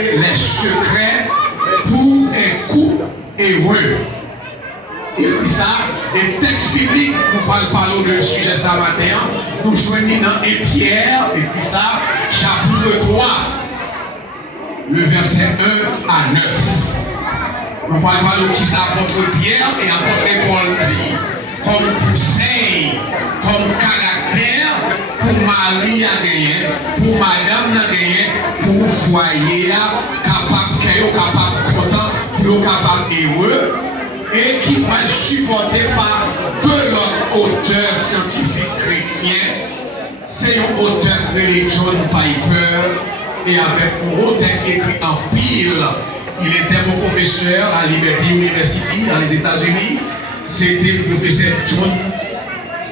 Les secrets pour un couple heureux. Et ça, les textes bibliques, nous parlons de ce sujet ce matin, nous joignons dans Pierre, et puis ça, chapitre 3, le verset 1 à 9. Nous parlons de qui ça apôtre Pierre et apôtre Paul dit, comme conseil, comme caractère, pour Marie à gagner, pour madame à gagner, pour foyer capable content, pour capable heureux, et qui va être supporté par de l'autre auteur scientifique chrétien. C'est un auteur appelé John Piper, et avec un auteur qui écrit en pile. Il était mon professeur à Liberty University dans les États-Unis. C'était le professeur John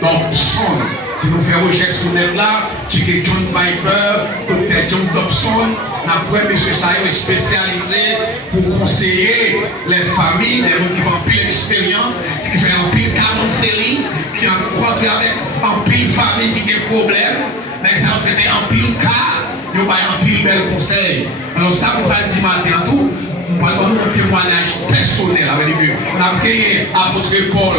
Dobson. Si nous faisons recherche sur net là, checker John Piper, docteur John Dobson, après M. Sayo est spécialisé pour conseiller les familles, les gens qui ont pile expérience, qui font un pile counseling, qui ont croit avec un pile famille qui a des problèmes, mais ça a traité en pile cas, ils ont un pile bel conseil. Alors ça, on va le dire matin tout. Nous allons donner un témoignage personnel avec Dieu. Nous avons gagné l'apôtre Paul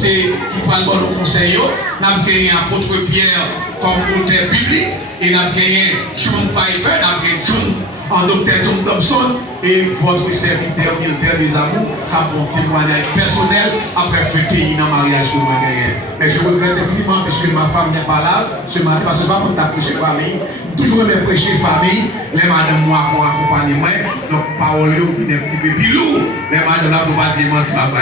qui parle de nos conseils. Nous avons gagné l'apôtre Pierre comme auteur biblique. Et nous avons gagné John Piper, nous avons gagné en docteur John Dobson et votre serviteur militaire des amours qui a un témoignage personnel après faire pays dans le mariage que nous avons gagné. Mais je regrette infiniment parce que ma femme n'est pas là ce matin parce que je ne vais pas prêcher famille. Toujours me prêcher famille, les madame moi pour accompagner moi, donc parole vient un petit peu plus lourd, les madame là pour pas dire mentir après.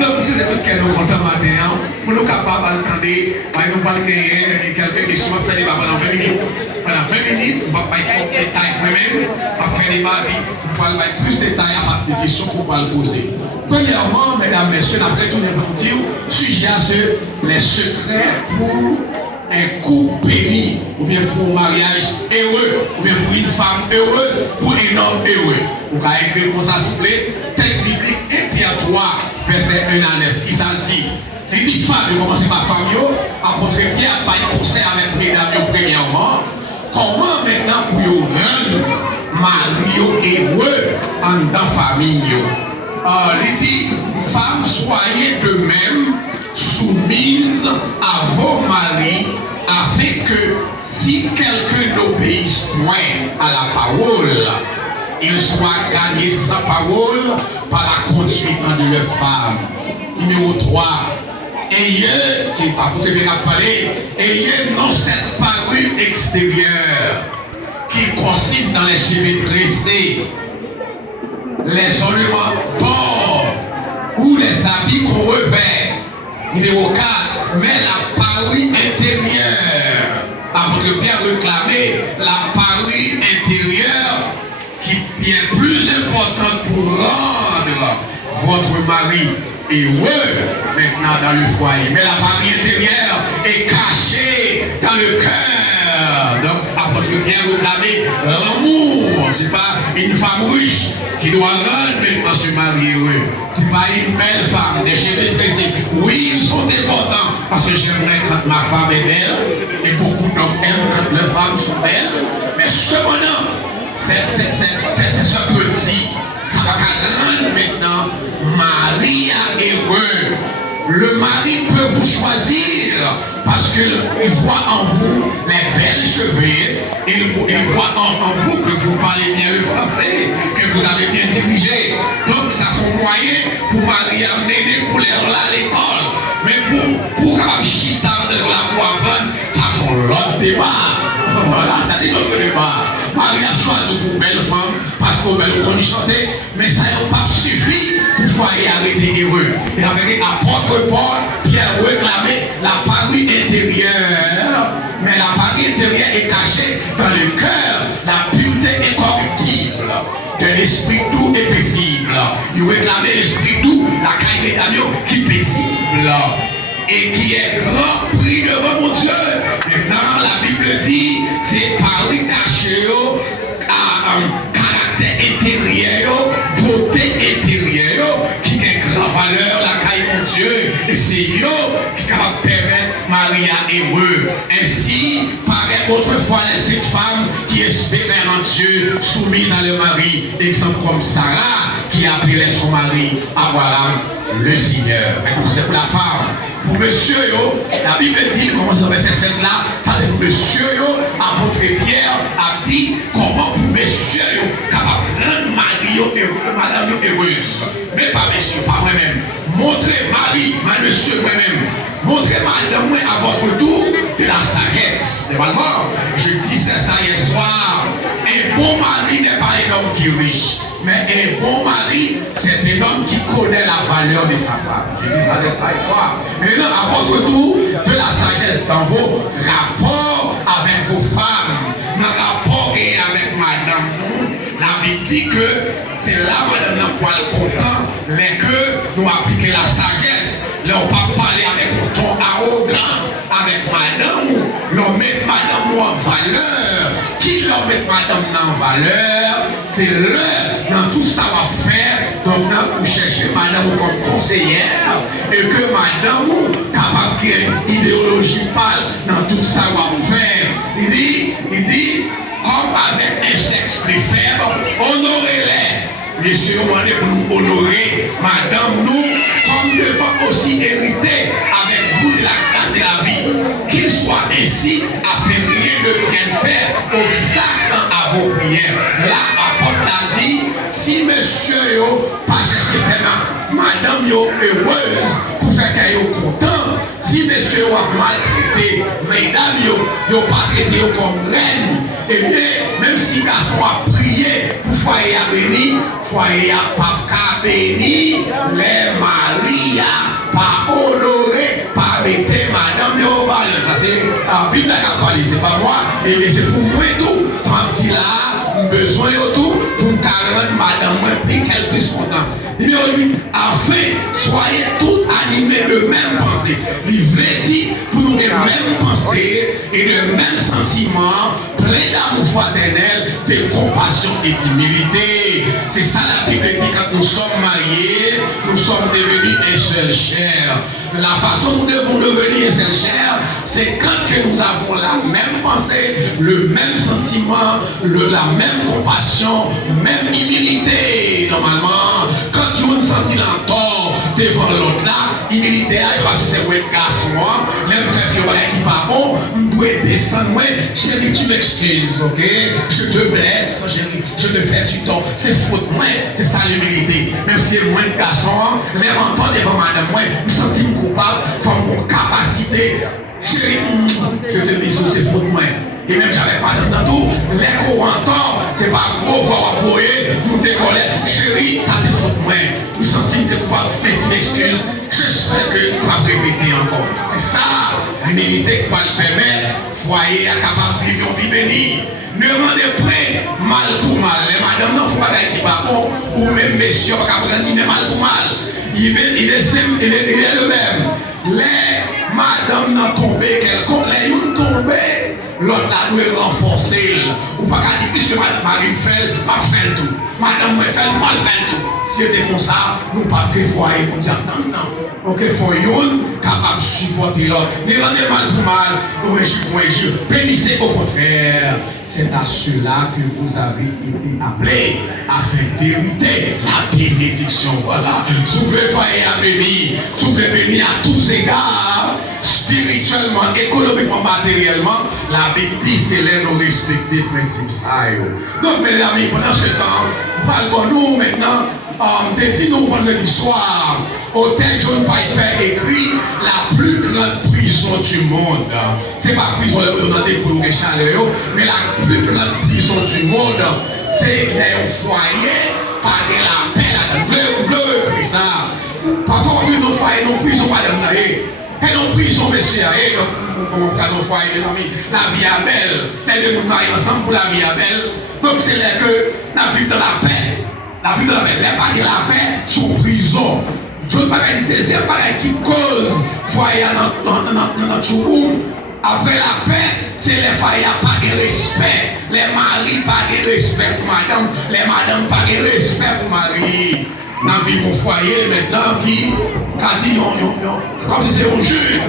Donc c'est tout qu'elle nous content matin, pour nous capables d'entendre, nous parler de quelques questions, on va faire des pendant 20 minutes. Pendant 20 minutes, on va faire des détails nous-mêmes, on va faire des débats, on va faire plus de détails à partir des questions qu'on va poser. Premièrement, mesdames, messieurs, après tout, nous allons dire, sujet à ce, les secrets pour un couple béni, ou bien pour un mariage heureux, ou bien pour une femme heureuse, pour un homme heureux. Vous pouvez écrire comme ça, s'il vous plaît, texte biblique, 1 Pierre 3, verset 1 à 9. Il s'en dit, il dit, femme, je commence par femme, apôtre Pierre, par conseil avec mesdames, premièrement, comment maintenant pour vous rendre mari heureux en dans famille. Il dit, femmes, soyez de même soumises à vos maris, afin que si quelqu'un n'obéisse point à la parole, il soit gagné sa parole par la conduite de leur femme. Numéro 3. Ayez, c'est pas pour que je parler, ayez non cette parure extérieure qui consiste dans les cheveux tressés, les ornements d'or ou les habits qu'on revêt. Numéro 4, mais la parure intérieure. Apôtre Pierre réclamait la parure intérieure qui est bien plus importante pour rendre votre mari heureux maintenant dans le foyer. Mais la parure intérieure est cachée dans le cœur. Donc, apôtre Pierre réclamait l'amour. Ce n'est pas une femme riche qui doit rendre maintenant ce mari heureux. Ce n'est pas une belle femme, des cheveux tressés. Oui, ils sont importants parce que j'aimerais quand ma femme est belle et beaucoup d'hommes aiment quand leurs femmes sont belles. Mais cependant, c'est ce petit. Ça va rendre maintenant Maria heureux. Le mari peut vous choisir parce qu'il voit en vous les belles cheveux, il voit en vous que vous parlez bien le français, que vous avez bien dirigé. Donc ça sont moyens pour Marie amener des couleurs là à l'école. Mais pour capable chita de la pour apprendre, ça sont l'autre débat. Voilà, ça dit notre débat. Marie a choisi pour belle femme parce qu'on peut nous chanter, mais ça n'a pas suffi pour pouvoir y arrêter heureux. Et avec l'apôtre Paul, Pierre réclamait la parure intérieure, mais la parure intérieure est cachée dans le cœur, la pureté incorruptible d'un esprit doux et paisible. Il réclamait l'esprit doux, la caille d'agneau qui est paisible et qui est rempli devant mon Dieu. Maintenant, la Bible dit, c'est parure cachée, caractère intérieur, beauté intérieure, qui a grande valeur, la caille mon Dieu. Et c'est eux qui est capable de permettre Maria heureux. Ainsi, paraît autrefois les 7 femmes qui est espérèrent en Dieu, soumise à leur mari, exemple comme Sarah qui appelait son mari Abraham le Seigneur. Mais ça c'est pour la femme. Pour monsieur, la Bible dit, commence dans le verset 7 là, ça c'est pour monsieur, apôtre Pierre a dit comment pour monsieur, capable de rendre Marie heureux, madame heureuse. Mais pas monsieur, pas moi-même. Montrez Marie, monsieur moi-même. Montrez madame moi à votre tour de la sagesse. Normalement, je disais ça hier soir. Un bon mari n'est pas un homme qui est riche. Mais un bon mari, c'est un homme qui connaît la valeur de sa femme. Je dis ça hier soir. Maintenant, à votre tour, de la sagesse dans vos rapports avec vos femmes. Dans le rapport avec madame, nous, la Bible dit que c'est là, madame, nous poil content, mais que nous appliquons la sagesse. Là, on ne peut pas parler avec un ton arrogant, avec madame, l'on met madame en valeur. Qui l'on met madame en valeur? C'est le dans tout ça va faire. Donc, vous cherchez madame comme conseillère et que madame capable de idéologie pâle dans tout ça va faire. Il dit, comme avec un sexe plus faible, honorez-les. Messieurs, on est pour nous honorer, madame, nous, comme devant aussi hériter avec vous de la grâce de la vie. Qu'il soit ainsi, afin que rien ne vienne faire obstacle à vos prières. Là, apôtre l'a dit, si monsieur, pas chercher vraiment, madame, heureuse, pour faire qu'elle est content, si monsieur a maltraité, mesdames, pas traité comme reine, eh bien, même si garçon a prié pour foyer à béni, foyer à papa béni, les maris pas honoré, pas mettre madame au valeur. Ça c'est la Bible qui a parlé, c'est pas moi, et mais c'est pour moi tout. Ça me dit là, besoin de tout, pour me carrément madame, moi, puis qu'elle puisse content. Il dit, enfin, soyez tous animés de même pensée. Il veut dire, pour nous de même pensée et de même sentiment, plein d'amour fraternel, de compassion et d'humilité. C'est ça la Bible dit, quand nous sommes mariés, nous sommes devenus un seul chair. La façon dont nous devons devenir un seul chair, c'est quand que nous avons la même pensée, le même sentiment, la même compassion, même humilité. Normalement, quand tu senti l'entort devant l'autre là, humilité, parce que c'est un garçon, l'aime faire faire qui pas bon, je dois descendre, moi, chérie, tu m'excuses, ok? Je te blesse, chérie, je te fais du tort, c'est faute, moi, c'est ça l'humilité. Même si c'est moins de garçon, l'aime entendre devant madame, moi, je me sens coupable, faut mon capacité, chérie, je te bisous, c'est faute, moi. Et même j'avais pas dans tout, les courantants, c'est pas beau voir appuyer, nous décoller, chérie, ça c'est faute moi. Nous sentons que coupable, mais tu m'excuses, j'espère que ça va répéter encore. C'est ça, l'humilité qui va le permettre, foyer à capable de vivre une vie bénie. Ne rendez près mal pour mal. Les madames non, faut pas qui va bon, ou même messieurs, pas capable de mal pour mal. Il est le même. Les madames n'ont tombé quelconque, les unes tombées. L'autre là doit renforcer. Ou pas qu'à dire, puisque Marie fait, pas fait tout. Madame fait, mal fait tout. Si c'était comme ça, nous pas prévoyer pour dire non, non. Ok, il faut une capable de supporter l'autre. Ne rendez mal pour mal, ou un bénissez au contraire. C'est à cela que vous avez été appelés, afin d'hériter la bénédiction. Voilà. Souvez foyer à bénir, souvez bénir à tous égards. Spirituellement, économiquement, matériellement, la Bible dit c'est là nous respecter le principe ça. Donc, mes amis, pendant ce temps, parlons-nous maintenant, nous vendredi soir, Hôtel John Piper écrit la plus grande prison du monde. C'est pas prison pour les chaleurs, mais la plus grande prison du monde, c'est un foyer par de la paix. Vous écrit ça. Parfois, on dit nos foyers, nos prisons, madame. Et nos prisons, messieurs, la vie est belle. Mais de nous marier ensemble pour la vie est belle. Donc c'est là que la vie dans la paix. La vie dans la paix. Les pas de la paix sous prison. Je ne peux pas dire deuxième pareil qui cause foyer dans notre choum. Après la paix, c'est les foyers pas de respect. Les maris pas de respect pour madame. Les madames pas de respect pour mari. Dans vie mon foyer maintenant qui dit c'est comme si c'est un jeu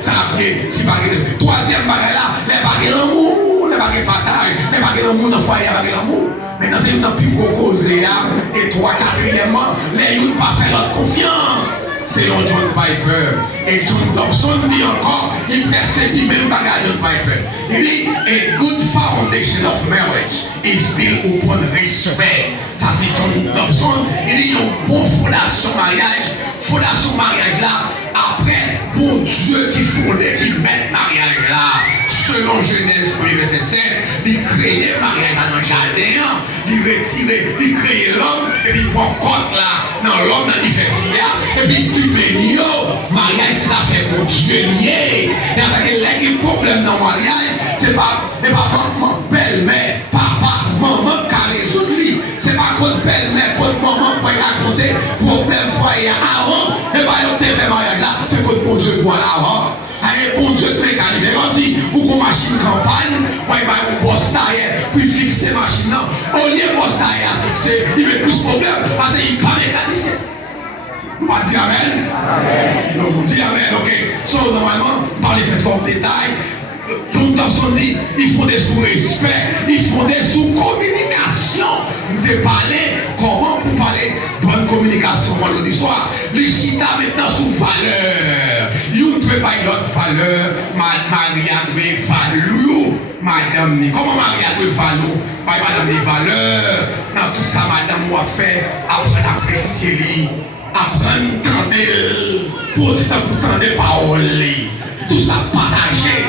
ça après si pas troisième bagage là les pas de l'amour l'amour, n'est pas de bataille, n'est pas de l'amour dans le foyer, n'est pas de l'amour. Maintenant, c'est une plus gros cause. Et trois, quatrièmement, les gens ne pas faire leur confiance. Selon John Piper. Et John Dobson dit encore, il presque dit même bagage John Piper. Il dit, a good foundation of marriage is built upon respect. Ça c'est John Dobson. Il dit, une bonne fondation mariage là, après, bon Dieu qui fondait, qui met mariage là, selon Genèse 1er verset 7, il créait mariage dans le jardin, il retirait, il créait l'homme, et puis il prend compte là, dans l'homme, il fait fier, et puis il bénit, mariage, c'est ça fait pour Dieu lié. Et avec les problèmes dans le mariage, c'est pas maman, belle-mère, papa, maman qui a résoudre lui. C'est pas contre belle-mère, contre maman pour raconter problème foyer avant, et pas il fait mariage là, c'est contre bon Dieu pour avant. Et bon Dieu mécanisé, comme si ou qu'on machine campagne, ou il va un boss derrière, puis fixer machine là. Au lieu de boss derrière fixer, il met plus de problème, parce qu'il n'est pas mécanisé. Vous pas dire amen? Amen. Il va vous dire amen, ok. So, normalement, par les faits comme détail, John Dobson dit, il faut des sous respect, il faut des sous communication. De parler, comment pour parler bonne communication vendredi soir. Les chita maintenant sous valeur. You ne peut pas l'autre valeur, Maria doit valeur. Madame, comment Maria doit valeur? Madame des valeurs. Dans tout ça, madame, moi fait, apprendre à apprécier lui, apprendre à entendre, pour dire pour entendre des paroles. Tout ça partager.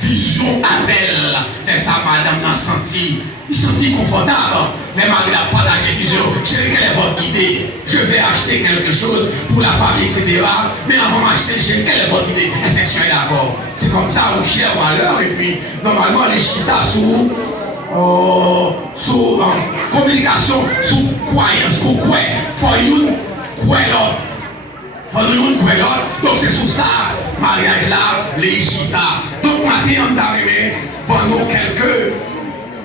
Vision avec elle. Et ça, madame n'a senti. Il sentit confortable. Mais marie n'a pas partagé vision. Chérie, quelle est votre idée? Je vais acheter quelque chose pour la famille, etc. Mais avant d'acheter, chérie, quelle est votre idée? Est-ce que tu es d'accord? C'est comme ça, on gère valeur. Et puis, normalement, les chita sous communication, sous croyance, sous quoi? For you, quoi l'autre? Donc c'est sous ça, mariage là, les chita. Donc maintenant, on a remis pendant quelques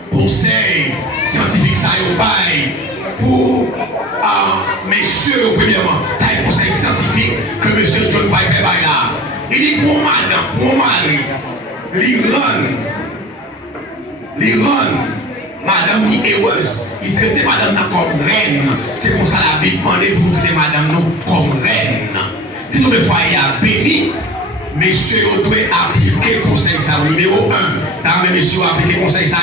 conseils scientifiques ça y bail pour messieurs, premièrement, ça y est conseil scientifique que monsieur John Piper bail là. Il dit pour madame, pour mari, l'Iran, madame ni heureuse, il traitait madame comme reine. C'est pour ça la Bible demandait pour traiter madame nous comme reine. Si nous le foyer a béni, messieurs doivent appliquer conseil ça numéro 1. Dans les messieurs appliquer conseil ça,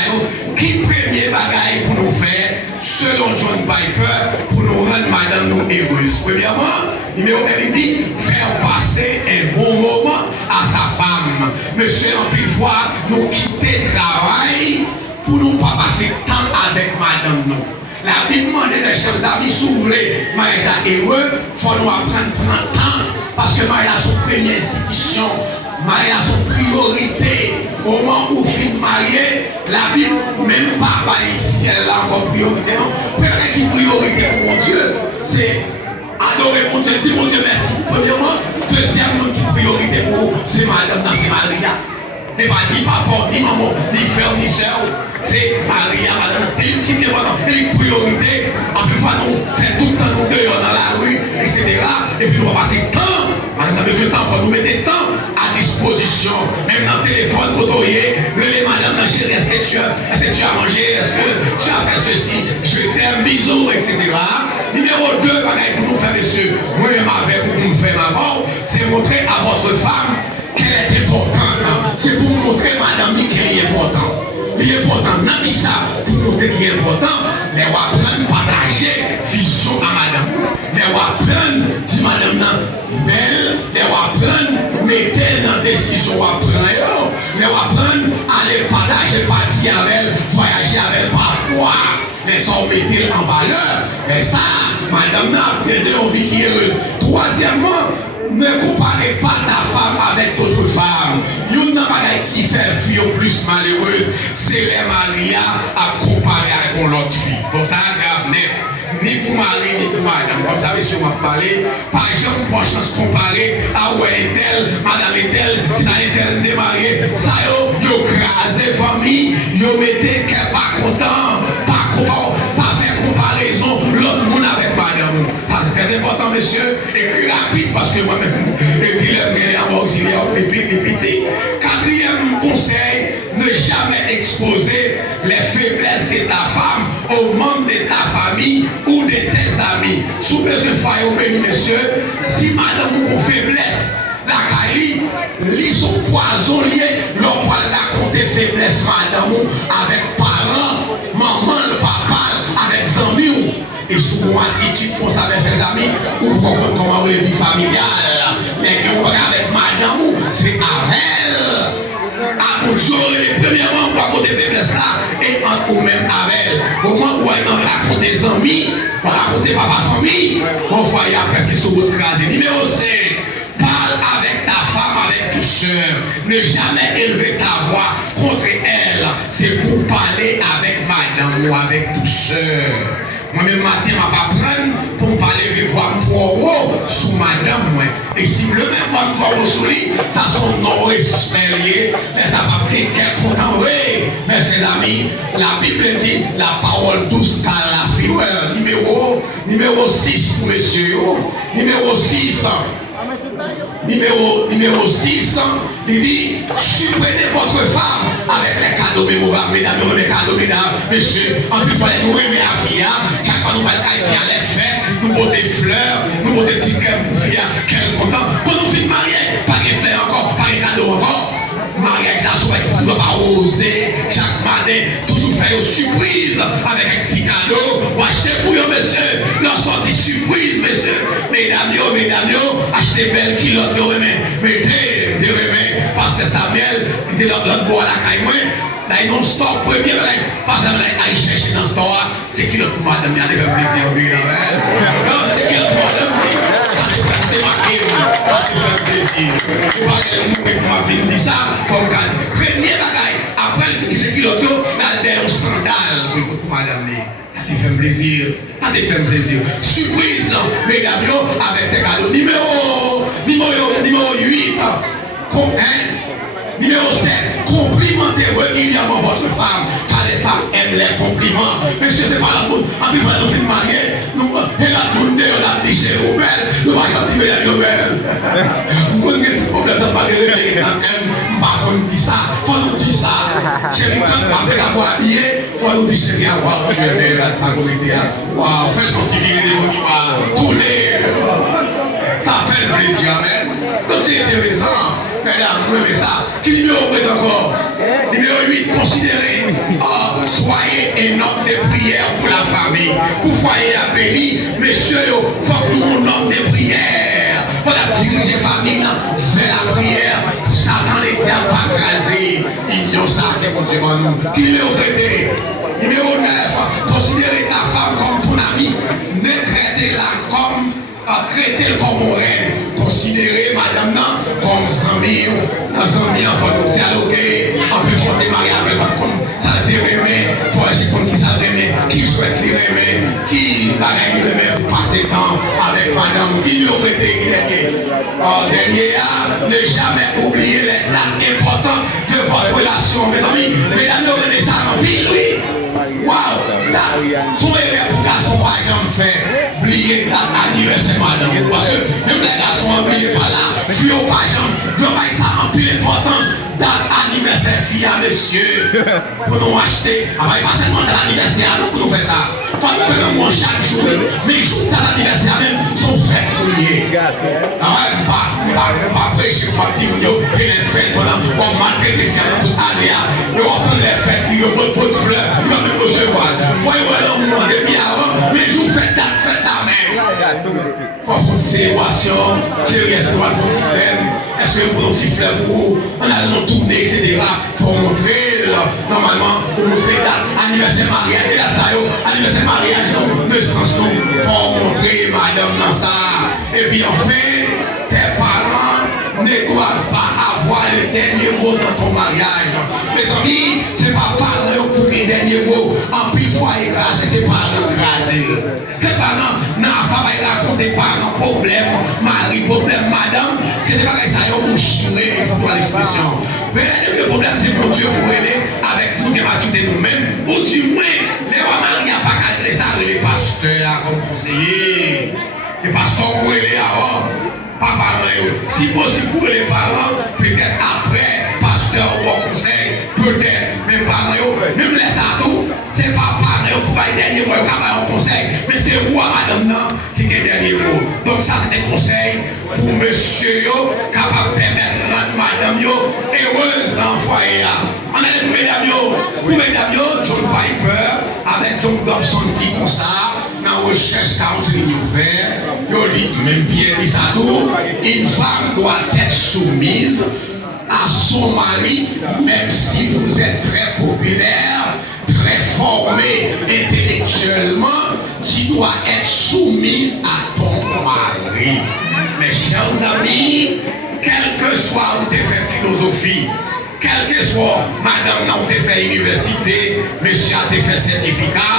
qui premier bagaille pour nous faire, selon John Piper, pour nous rendre madame nous heureuse. Premièrement, numéro 1, il dit faire passer un bon moment à sa femme. Monsieur, en plus fois, nous quitter le travail pour nous pas passer temps avec madame nous. La Bible demande des chers amis, si vous voulez, mariage heureux, il faut nous apprendre à prendre temps. Parce que mariage est son première institution, mariage est son priorité. Au moment où vous finissez marié, la Bible, même pas ici, elle a encore priorité. Non, première qui priorité pour mon Dieu, c'est adorer mon Dieu, dire mon Dieu merci. Premièrement, deuxièmement, qui priorité pour vous, c'est madame dans ses mariages. Et pas ni papa, ni maman, ni frère, ni soeur. C'est Maria, madame, elle qui vient pendant, elle est priorité. En plus, nous faisons tout le temps, nous dehors dans la rue, etc. Et puis, nous allons passer temps. On a besoin de temps, il faut nous mettre temps à disposition. Même dans le téléphone, côtoyer, les madame, chérie, est-ce que tu as mangé? Est-ce que tu as fait ceci? Je t'aime, bisous, etc. Numéro 2, bagaille pour nous faire, messieurs, moi-même avec pour nous faire maman, c'est montrer à votre femme qu'elle est importante. C'est pour montrer madame qu'elle est importante. Il est important, n'a dit ça, pour montrer qu'il est important, mais on va prendre, partager, vision à madame. Mais on va prendre, dit madame, belle, mais on va prendre, mettez-le dans décision, on va prendre, mais on va prendre, aller partager, partir avec elle, voyager avec elle parfois. Mais sans mettre en valeur. Mais ça, madame n'a bien de vie heureuse. Troisièmement, ne comparez pas ta femme avec d'autres femmes. Une bagaille qui fait vie plus malheureuse, c'est les Maria à comparer avec l'autre fille. Donc ça grave net. Ni pour mari, ni pour madame. Comme ça, monsieur m'a parlé. Par exemple, pour chance comparer à où est elle, madame est elle, si t'as elle démarré, ça yo crasé famille, yo mettez qu'elle pas content, pas faire comparaison, l'autre monde avec madame. Ça c'est très très important, monsieur, écrit rapide parce que moi-même, écrit le en auxiliaire, petit. Quatrième conseil, ne jamais exposer les faiblesses de ta femme aux membres de ta famille ou de tes amis. Sous besoin de faire béni, monsieur, si madame ou une faiblesse, la Kali, ils sont poisonniers, l'on va raconter faiblesse madame avec parents, maman, le papa, avec amis. Et sous une attitude pour ça avec ses amis, ou pour comment on les vie familiale. Mais qu'on va avec madame, c'est à elle. À contrôler premièrement pour raconter faiblesse là, et entre vous-même avec elle. Au moment où elle raconte des amis, pour raconter papa famille, on voit il y a presque sur votre crase. Numéro 5. Parle avec ta femme avec douceur. Ne jamais élever ta voix contre elle. C'est pour parler avec madame ou avec douceur. Moi-même matin, je vais pas prendre pour me parler de voix pour sous madame. Et si je le mets voix pour sous lui, ça son non respect. Mais ça va pas quel content. Mais ses amis, la Bible dit la parole douce car la fille. Numéro 6 pour monsieur. Numéro 6. Numéro 6, il dit, supprimez votre femme avec les cadeaux mémorables, mesdames, les cadeaux, mesdames, messieurs, en plus, il fallait nous aimer à FIA, chaque fois nous allons faire les fêtes, nous avons des fleurs, nous avons des petits crèmes pour FIA, quel content, pour nous finir marier, pas de fleurs encore, pas de cadeaux encore. Mariage la soirée qui ne va pas oser, chaque matin, toujours faire une surprise avec un petit cadeau, ou acheter pour eux, monsieur, leur sortie surprise, monsieur, mesdames, achetez belle kilote, mettez des remèdes, parce que Samuel, qui était l'autre bois à la caille, là, ils n'ont stop premier, parce que là, ils cherchent dans ce store, c'est kilote pour madame, il y a des plaisir, oui, là, c'est kilote pour madame, c'était marqué, ça fait plaisir. Nous allons mourir pour ma vie, ça, comme garde. Premier bagaille, après le petit kilote, là, derrière un sandal, pour madame, ça te fait plaisir. Ça te fait plaisir. Surprise, mesdames, avec tes cadeaux. Numéro 8, numéro 7, complimentez régulièrement votre femme, car les femmes aiment les compliments. Monsieur, c'est pas la bonne. En plus, nous sommes mariés, nous, et la bonne, on a dit chez Robert, nous allons dire mesdames, Robert. Vous avez des problèmes de parler, par contre, dit ça, faut nous dire ça. Chérie, quand après avoir habillé, faut nous dire chérie, avoir tu es belle, ça comité. Waouh, faites ton petit filet de votre tourner. Ça fait plaisir, amen. Donc c'est intéressant. Mesdames, vous aimez ça. Qui numéro est encore? Numéro 8, considérez. Oh, soyez un homme de prière pour la famille. Vous voyez à béni, messieurs, il faut que nous un homme de prière. Pour la diriger famille, fait la prière. Pour Satan les diables pas craser. Ignore ça, c'est mon Dieu, nous. Qui numéro prêté? Numéro 9, considérez ta femme comme ton ami. Ne traitez-la comme traiter comme on rêve, considérer madame comme Samir, dans Samir, il faut nous dialoguer, en plus il faut démarrer avec comme ça te remet, pour agir comme qui ça remet, qui souhaite les remet, qui bagaille qui remet pour passer temps avec madame, qui nous prêter, dernier, ne jamais oublier les dates importantes de votre relation, mes amis, mesdames, nous remet ça en pile, oui. Waouh, son erreur pour garçon par exemple fait oublier date anniversaire madame parce que même les garçons oubliés par là fille au par exemple ne pas ça remplir l'importance date anniversaire fille à monsieur pour nous acheter après pas seulement dans l'anniversaire pour nous faire ça quand nous faisons moi chaque jour mais les jours dans l'anniversaire même sont faits pour lier pas prêcher pour petit monde et les fêtes pendant on malgré des fêtes toute année mais on entend les fêtes il y a beaucoup de fleurs il y a beaucoup de voile voyez l'homme nous demande bien avant mais je vous fais date fête la même faut faire une célébration chérie est-ce que vous avez un petit flemme est-ce que vous avez un petit flemme pour vous on a le tourner etc pour montrer normalement pour montrer date anniversaire mariage et la saille anniversaire mariage non le sens nous pour montrer madame dans ça et puis enfin tes parents ne doivent pas avoir le dernier mot dans ton mariage. Mes amis, c'est pas parents pour les derniers mots. En plus, il faut écraser ses parents écrasés. Ses parents n'ont pas raconter parents problème, mari, problème, madame. C'est des bagages ça pour chirer, excuse-moi l'expression. Mais le problème, c'est pour Dieu pour aller avec si nous qui maturité nous-mêmes. Ou du moins, les rois mariés n'ont pas qu'à les arrêter les pasteurs comme conseiller. Et pasteur pour les avant, papa, si possible pour les parents, peut-être après, pasteur ou conseil, peut-être, mais parents, même les ados, c'est pas parents pour pas le dernier mot, un conseil, mais c'est vous, madame, non, qui est le dernier mot. Donc ça, c'est des conseils pour monsieur, capable de permettre de madame, heureuse dans le foyer. On a les mesdames, John Piper, avec John Dobson qui dit comme ça, dans la recherche 40 lignes ouvertes, il dit, même bien dit ça tout, une femme doit être soumise à son mari, même si vous êtes très populaire, très formé intellectuellement, tu dois être soumise à ton mari. Mes chers amis, quel que soit où tu fais philosophie, quel que soit, madame, n'a pas fait université, monsieur a fait certificat,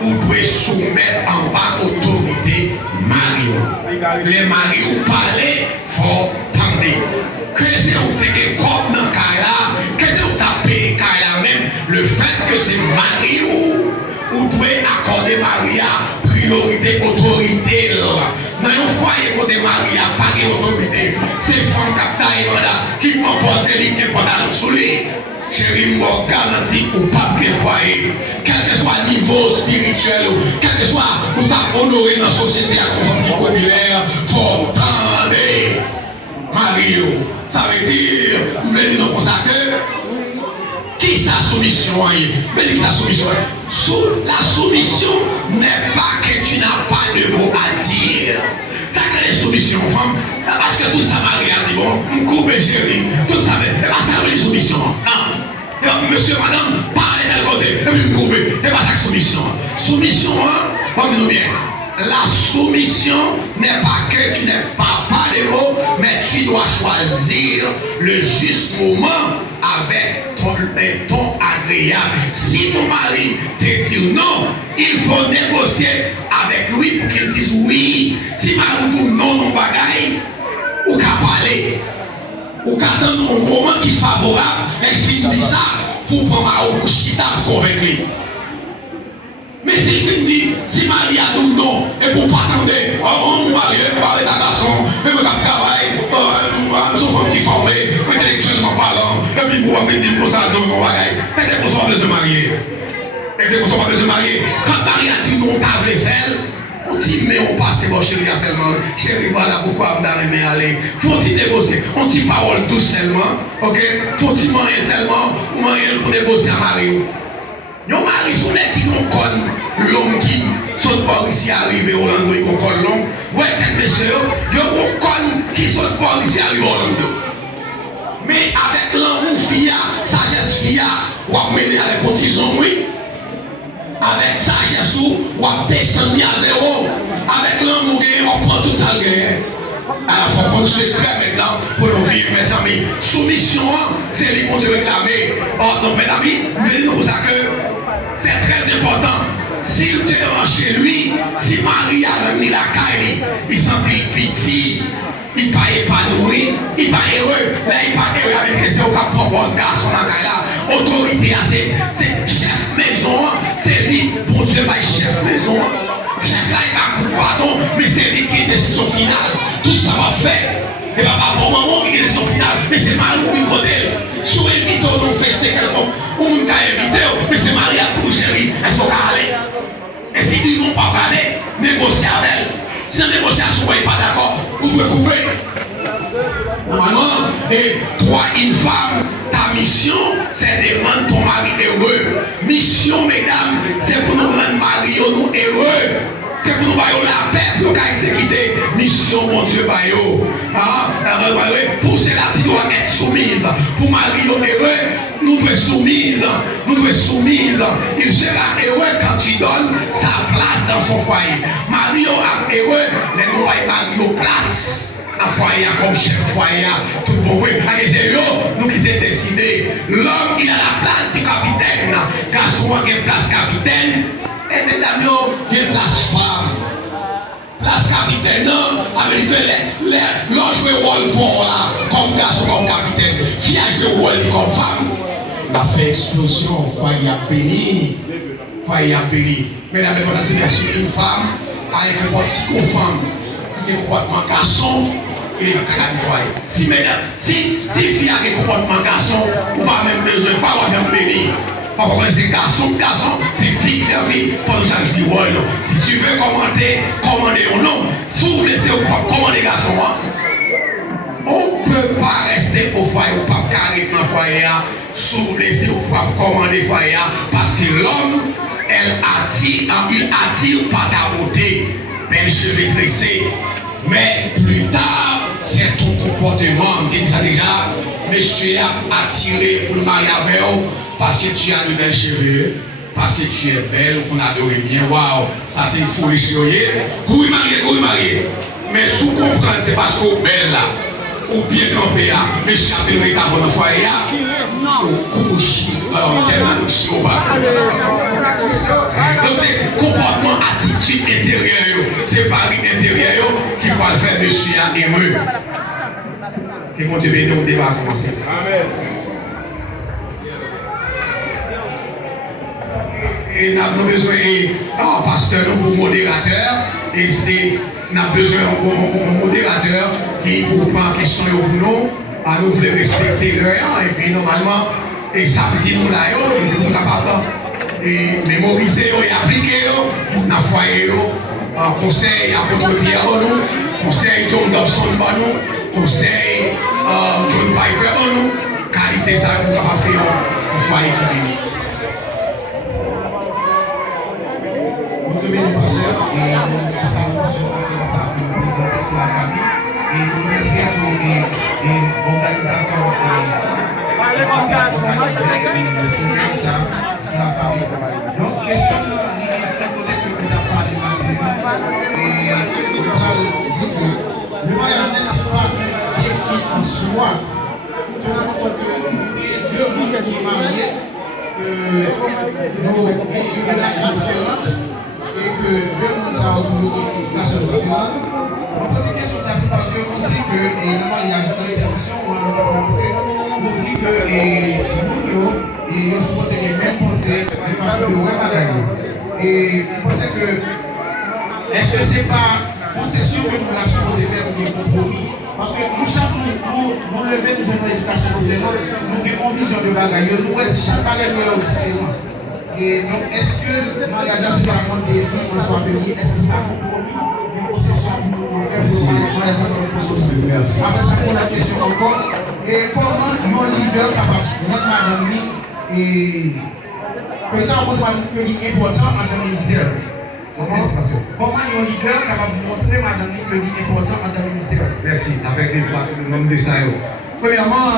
vous devez soumettre en bas autorité mari. Les maris vous parlez, il faut tendre. Que c'est vous avez comme dans le cas, que c'est vous tapez là même, le fait que c'est mari vous devez accorder Maria priorité, autorité. Dans nos foyers, côté Maria, pas d'autorité. C'est femme qui m'ont pensé qui est pendant le soleil. Chérie, moi, garantie ou pas de foyer. Quel que soit le niveau spirituel, quel que soit, nous t'avons honoré dans la société à consommation populaire, il faut tendre Mario. Ça veut dire, vous voulez dire comme ça que, qui sa soumission? Mais qui sa soumission? La soumission n'est pas que tu n'as pas de mots à dire. Ça crée les soumissions, femme. Parce que tout ça, Marie a dit, bon, on coupe chérie, tout ça, mais pas ça, les soumissions. Non. Monsieur, madame, parlez d'un côté, et puis me couper. Et pas ça, soumission. Soumission, on dit bien. La soumission n'est pas que tu n'es pas de mots, mais tu dois choisir le juste moment avec ton agréable. Si ton mari te dit non, il faut négocier avec lui pour qu'il dise oui. Si mari dit non, non bagaille, ou qu'à parler, ou qu'à attendre un moment qui est favorable, et s'il dit ça, pour prendre un chita pour convaincre lui. Mais s'il finit, si Marie a dit non, et pour pas attendre, on marie, parler d'un garçon, et pour un travail, nous sommes qui formés, intellectuellement parlant, et puis vous avez dit pour ça, non, non, bagaille. Et dès qu'on soit besoin de marier, quand Marie a dit non, t'as voulu faire, on dit, mais on passe, bon chérie, seulement, chérie, voilà pourquoi on a aimé aller. Faut-il négocier, on dit parole douce seulement, ok? Faut-il marier seulement, ou marier pour négocier à Marie? Yon mari sounet qui conconne l'homme qui saute par ici arrivé au Orlando, il conconne l'homme. Ouais, peut-être monsieur, yon conconne qui saute par ici arrivé au Orlando. Mais avec l'amour fia, sagesse fia, ou à mener avec cotisons, oui. Avec sagesse ou à descendre à zéro. Avec l'amour, on prend tout ça le alors, il faut qu'on se crée maintenant pour nous vivre, mes amis. Soumission, c'est lui pour te réclamer. Donc, mes amis, je dis pour ça que c'est très important. S'il te rend chez lui, si Marie a remis la caille, il sent pitié, il n'est pas épanoui, il n'est pas heureux. Là, il n'est pas heureux avec les gens qui proposent garçon dans la caille là. Autorité, c'est chef maison, c'est lui pour Dieu, pas chef maison. Chef là, il va coup de pardon, mais c'est lui qui est décision finale. Tout ça va faire. Et pas pour maman qui est décision finale, mais c'est Marie qui est côté. Si on évite de fester quelqu'un, ou on peut inviter, mais c'est Marie pour chérie, elles sont allées. Et si ils ne vont pas aller, négocier avec elle. Si la négociation n'est pas d'accord, vous pouvez couper. Normalement, et toi, une femme, ta mission, c'est de rendre ton mari heureux. Mission, mesdames, c'est pour nous rendre mari nous heureux. C'est pour nous bailler la paix, pour nous exécuter. Mission, mon Dieu, baillot. Pour cela, tu dois être soumise. Pour mari nous heureux, nous devons soumise. Nous devons soumise. Il sera heureux quand tu donnes sa place dans son foyer. Mari est heureux, mais nous baillons mari place. Un foyer comme chef foyer, tout bon, oui, nous qui t'ai décidé, l'homme il a la place du capitaine, garçon il a une place capitaine, et mesdames, il y a une place femme. Place capitaine, non, avec l'on joue le rôle pour là, comme garçon, comme capitaine, qui a joué le rôle comme femme. La fait explosion, foyer à béni, foyer à béni. Mesdames et messieurs, une femme avec un comportement femme, qui est un comportement garçon, il est pas capable de foyer. Si mesdames, si fille a un comportement garçon, ou pas même besoin de faire, ou même bénir. Parce que c'est garçon, c'est fille, pour nous changer du rôle. Si tu veux commander un homme, si vous laissez au pas commander garçon, on ne peut pas rester au foyer, au pas carré dans le foyer, si vous laissez au pas commander le foyer, parce que l'homme, il attire par ta beauté, belle cheveux tressés. Mais plus tard, c'est ton comportement, je dis ça déjà, monsieur a attiré pour le mariage avec vous, parce que tu as de belles cheveux, parce que tu es belle, qu'on adore bien, waouh, ça c'est une folie chérie. Couille marié. Mais sous comprendre, c'est parce qu'on est belle là, ou bien campé là, monsieur a fait ta bonne foyer, ou couche, alors tellement de chien au bas. Donc c'est comportement, attitude intérieure, c'est pari intérieur qui va le faire monsieur heureux. Que mon Dieu bénisse, le débat a commencé. Amen. Et nous avons besoin d'un pasteur, d'un modérateur, et nous avons besoin d'un modérateur qui pour prendre question pour nous, à nous voulons respecter l'heure, et puis normalement, et ça dit nous là, et puis nous sommes capables de mémoriser et appliquer dans le foyer, conseil à votre Pierre, conseil John Dobson, conseil John Piper, qualité ça, nous sommes capables de faire un foyer qui bénit. Muito bem, pastor, e nessa apresentação sur la famille, et nous remercions l'organisateur sur la famille. Donc, question de c'est peut-être que vous avez parlé maintenant, et on va dire que le mariage n'est pas un défi en soi. Nous avons que deux gens qui sont mariés, nous avons une relation différente. Et que deux mondes ont toujours une éducation différente. On pose une question, ça c'est parce qu'on dit que, et normalement il y a jamais d'intervention, on dit que nous, ils sont supposés les mêmes pensées de façon de voir bagaille. Et on pense que, est-ce que c'est pas concession que nous avons supposé faire ou des compromis? Parce que nous, chaque nous lever nous avons une éducation différente, nous avons une vision de bagaille, nous chaque bagaille est différent. Et donc, est-ce que le mariage c'est un monde défi qu'on soit payé? Est-ce que c'est un compromis d'une possession pour faire le mariage avec Merci. Après ça, on a la question encore. Et comment un leader capable de mettre madame et que le temps que est important en tant que ministère? Comment un leader capable de montrer madame que est important en tant que ministère? Merci. Avec les membres de ça. Premièrement,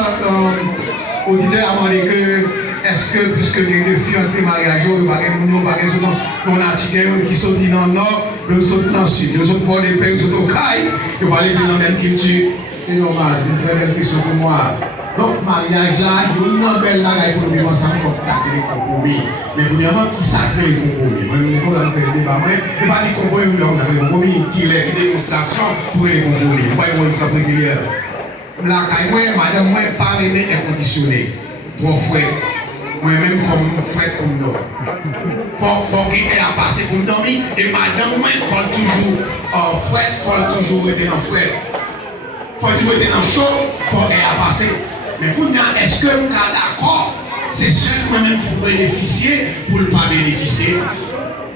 l'auditeur a demandé que est-ce que, puisque les deux filles ont pris mariage, ils n'ont pas qui sont dans le nord, ils sont dans le sud, ils sont pas des pays, ils sont au Caille, ils vont aller dans la même culture. C'est normal, c'est une très belle question pour moi. Donc, mariage là, il y a une belle bagaille pour nous vivre ensemble, comme sacrer les compromis. Mais premièrement, qui sacre les compromis? Moi, je ne vais pas faire le débat. Je ne vais pas dire compromis, mais on a fait compromis, qui est une démonstration pour les compromis. Je ne vais pas dire un exemple régulier. Là, madame, moi, pas aimer inconditionnel. Trop frais. Moi-même, il faut me faire comme nous. Il faut qu'il ait à passer comme dormir. Et madame, moi, il faut toujours fret, il faut toujours être dans fret. Il faut toujours être dans chaud, il faut qu'il ait à passer. Mais pour nous, est-ce que nous sommes d'accord? C'est seul moi-même qui peut bénéficier pour ne pas bénéficier.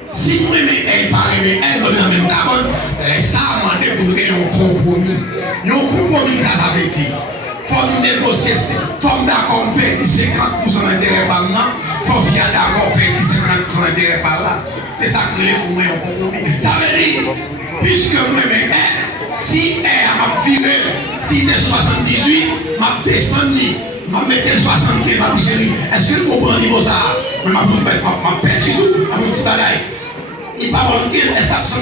Si moi-même, elle ne parle pas, elle dans la même cabane, ça a demandé pour créer un compromis. Un compromis, ça veut dire. Il faut nous négocier, il faut nous d'accord, on paye 50% d'intérêt par là, il faut bien d'accord, on paye 50% d'intérêt par là. C'est ça que je pour moi un compromis. Ça veut dire, puisque moi-même, si elle m'a viré, si elle est 78, m'a descendu, m'a mis 75, ma chérie, est-ce que vous comprenez niveau ça? Mais m'a perdu tout, m'a dit bagaille. Il parle de 15, elle est 74.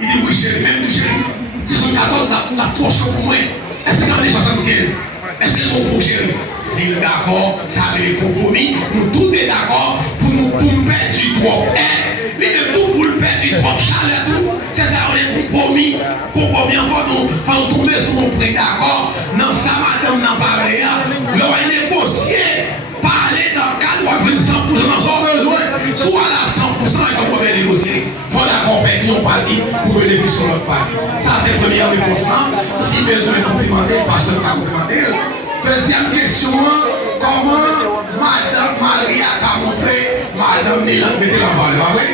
Il dit oui chérie, même du chérie, 74, on a trop chaud pour moi. Est-ce que dans les 75? Est-ce que vous comprenez? Si vous êtes d'accord, ça avait les compromis, nous tous sommes d'accord pour nous perdre du droit. Mais de tout pour le perdre du droit, chaleur tout, c'est ça, on est compromis. Compromis, nous tomber sur mon prêt d'accord. Non, ça, madame, n'a pas parlé. L'on a négocié, parler dans le cadre où on a 100% dans son besoin, soit à 100% et on peut négocier. négocier, faut d'accord perdu, on parti pour bénéficier sur l'autre partie. Ça, c'est la première réponse. Si besoin de complimenter, pasteur va complimenter. Deuxième question, comment Madame Maria a montré Madame Milan mettez la valeur, pas vrai?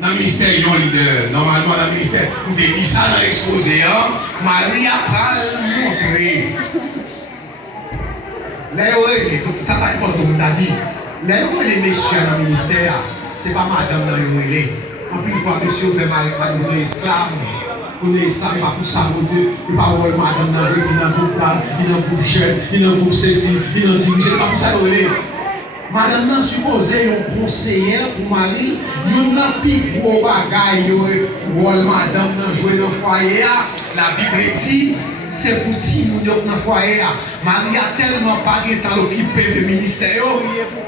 Dans le ministère, il y a un leader. Normalement, dans le ministère, vous avez dit ça dans l'exposé. Maria va le montrer. Là, ça va être comme on a dit. Là, les messieurs dans le ministère, ce n'est pas madame dans le relais. En plus, une fois, monsieur fait mal à nous esclaves. Pour les esclaves, il n'y a pas pour ça, il n'y a pas pour madame dans le relais, il y a un groupe d'âme, il y a un groupe jeune, il y a un groupe ceci, il y a un dirigé, ce n'est pas pour ça le relais. Madame nan supposé un conseiller pour mari, yon nan pi gros bagay yo rôle madame nan jouer dans foyer la Bible dit c'est pour ti moun yo dans foyer. Marie a tellement pas temps l'occuper de ministère yo.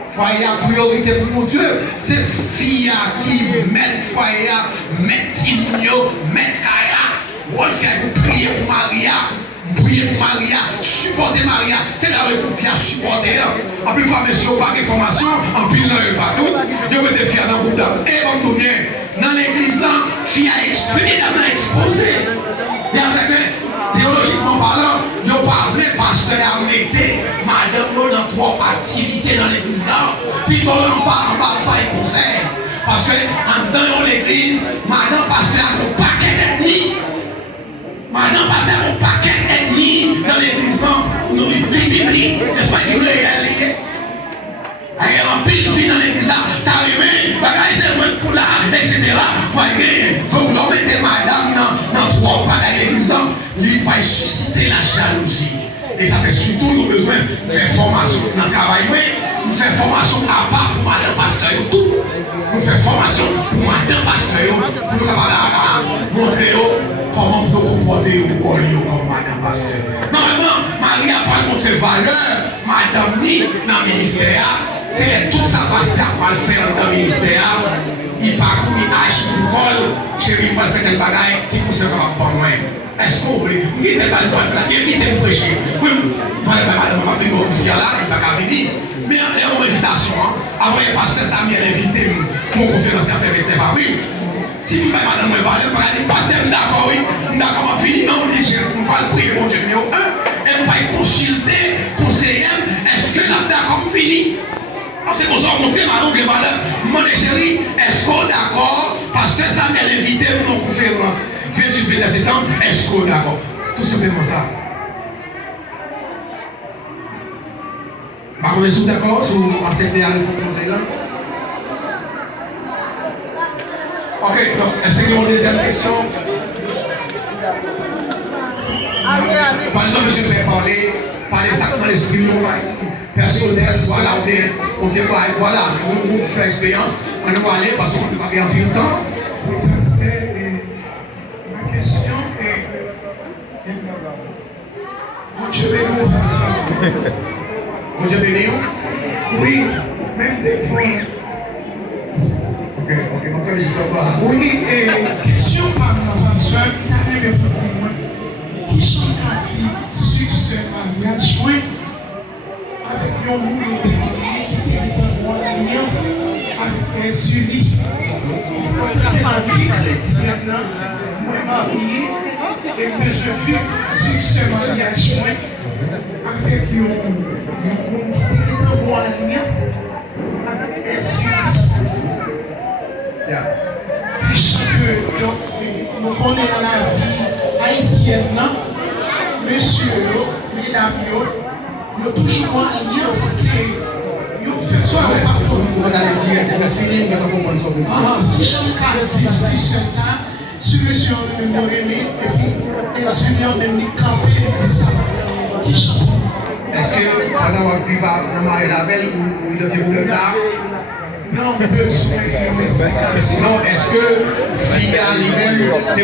Foyer a priorité pour mon Dieu. C'est fille qui met foyer, met ti moun yo, met kaya. On fait pour prier pour Maria. Prier pour Maria, supporter Maria, c'est là où vous faire supporter. En plus, monsieur, pas d'information, en plus, non, pas tout. Vous mettez fier dans le groupe d'âme. Et comme nous bien, dans l'église, là, fille a évidemment exposé. Et avec théologiquement parlant, nous parlons parce que la mettez madame dans trois activités dans l'église là. Puis on parle pas de conseil. Parce que dans l'église, madame parce qu'elle a un paquet d'ennemis. Madame parce qu'elle a un paquet d'ennemis dans l'église là. Nous n'est-ce pas que vous l'avez lié? Il y a un pile fille dans l'église là. T'as aimé, bagaille c'est moins pour là, etc. Moi, donc l'homme était madame dans trois bagailles l'église là. Lui va susciter la jalousie. Et ça fait surtout nous besoin de faire formation dans le travail. Nous faisons formation à part pour madame pasteur et tout. Nous faisons formation pour madame pasteur pour nous capables de montrer comment nous comporter au rôle comme madame pasteur. Normalement, Marie n'a pas montré valeur, madame ni dans le ministère. C'est tout ça pasteur va le faire dans le ministère. Il parcourt, il agit, il colle. Chérie, il va faire tel bagaille qui vous sert comme un moi. Est-ce que vous voulez? Il est pas le faire, évitez de prêcher. Oui, voilà, madame, ma prime ici là, il va pas venir. Mais en mon invitation, avant le pasteur Samuel invité mon conférencier à faire des thèmes. Oui, si vous m'avez madame, je vais parler, pasteur, d'accord, oui, d'accord, je finis, non, je ne vais pas prier mon Dieu numéro 1, et vous allez consulter, conseiller, est-ce que là, d'accord, fini? C'est qu'on s'en montre ma longue valeur. Mon chéri, est-ce qu'on est d'accord? Parce que ça m'a invité pour une conférence. 28 septembre, est-ce qu'on est d'accord? Tout simplement ça. Vous êtes d'accord si vous acceptez à le conseil là? Ok, donc, est-ce qu'il y a une deuxième question? Pendant que je vais parler ça dans l'esprit personnel, voilà, on débat, voilà, on fait expérience, on va aller parce qu'on ne peut pas perdre du temps. Oui, parce que ma question est, Dieu bénit pasteur. Dieu bénit. Oui, même des fois. Ok, mon cœur, je sais pas. Oui, et question par ma pasteur, t'as aimé pour dire moi, qui chante à vie, succès, mariage, moi, avec un monde qui était en alliance avec les unis. Dans la vie chrétienne, moi marié, et je vis succès mariage, moi, avec un monde qui était en alliance avec les unis. Puisque nous connaissons la vie haïtienne, monsieur, mesdames, il y a toujours une alliance qui fait soit le partout. Vous allez dire, vous finissez, vous allez comprendre ce que vous dites. Qui chante à vivre sur ça, sur le sur le mémoire et puis les unions même les camper, c'est ça. Qui chante. Est-ce que pendant votre vie, vous avez la belle ou il a des problèmes ça? Non, besoin sinon, est-ce que fille à lui-même,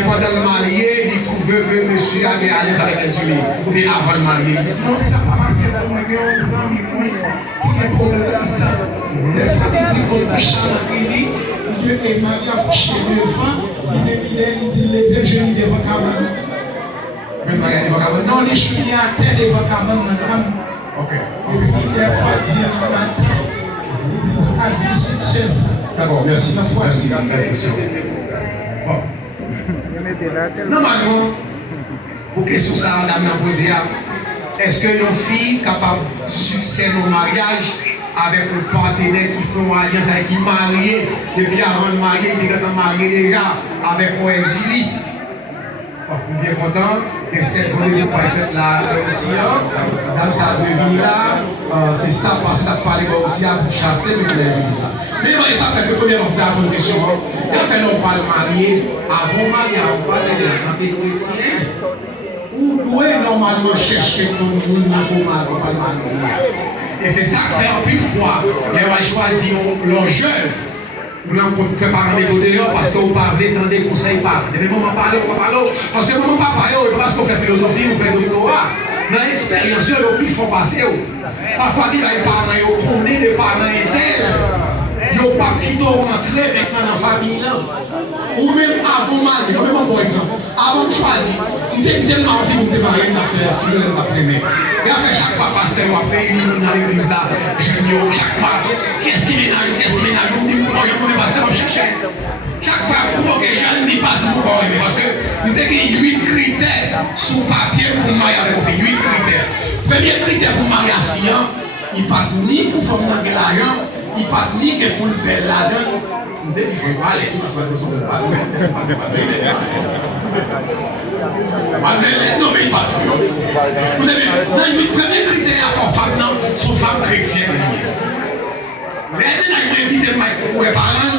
pendant le marié, il trouve que monsieur a été à l'aise avec les unis, mais avant le marié? Non, ça va passer pour moi, mais on s'en est qui est problème ça. Les familles disent qu'on couche à la mairie, Dieu est marié à coucher devant, il dit les jeunes devant cabane. Même marié devant cabane? Non, les jeunes à terre devant cabane, madame. Ok. Et puis, des fois, il dit à matin. À vie succès, D'accord, merci. Merci, la question. Bon. Normalement, pour question ça, on a posé, est-ce que nos filles capables de succès dans le mariage avec le partenaire qui font alliance avec qui marié, depuis avant de marier, il est marié déjà avec mon Julie. Bien content de cette journée pour faire la aussi. Madame, ça a devenu là, c'est ça parce que tu as parlé aussi pour chasser le plaisir de ça. Mais ça fait que première bonne question. Et après, on parle marié, avant mariage, on parle de chrétien. Où est normalement chercher tout le monde pour parler marié? Et c'est ça que fait en plus fois, mais on va choisir leur jeune. Vous ne faites pas dans les côtés parce que vous parlez dans des conseils pas. Mais moment parler, on va parler. Parce que moment pas parler, parce qu'on fait philosophie, on fait doctorat. Dans l'expérience, ils font passer. Parfois, les parents, ils connaissent les parents et tels. Ils n'ont pas quitté rentrer maintenant dans la famille. Ou même avant mariage, même par exemple, avant de choisir, vous avez tellement envie de marier une affaire, si vous n'êtes pas primé. Et après, chaque fois, pasteur, après, il est dans l'église là, junior, chaque fois, qu'est-ce qui ménage, on me dit, pourquoi je ne pasteur, on cherche. Chaque fois, pour que les jeunes n'y passent pourquoi, parce que nous avons 8 critères sous papier pour marier avec une fille, 8 critères. Premier critère pour marier à fille, il ne parle ni pour faire de l'argent, il ne parle ni pour le bel là-dedans. Dès qu'il faut parler, parce que nous ne pas non, mais il parle plus. Vous avez le premier critère pour femme, sont femmes chrétiennes. Mais elle a invité pour les parents.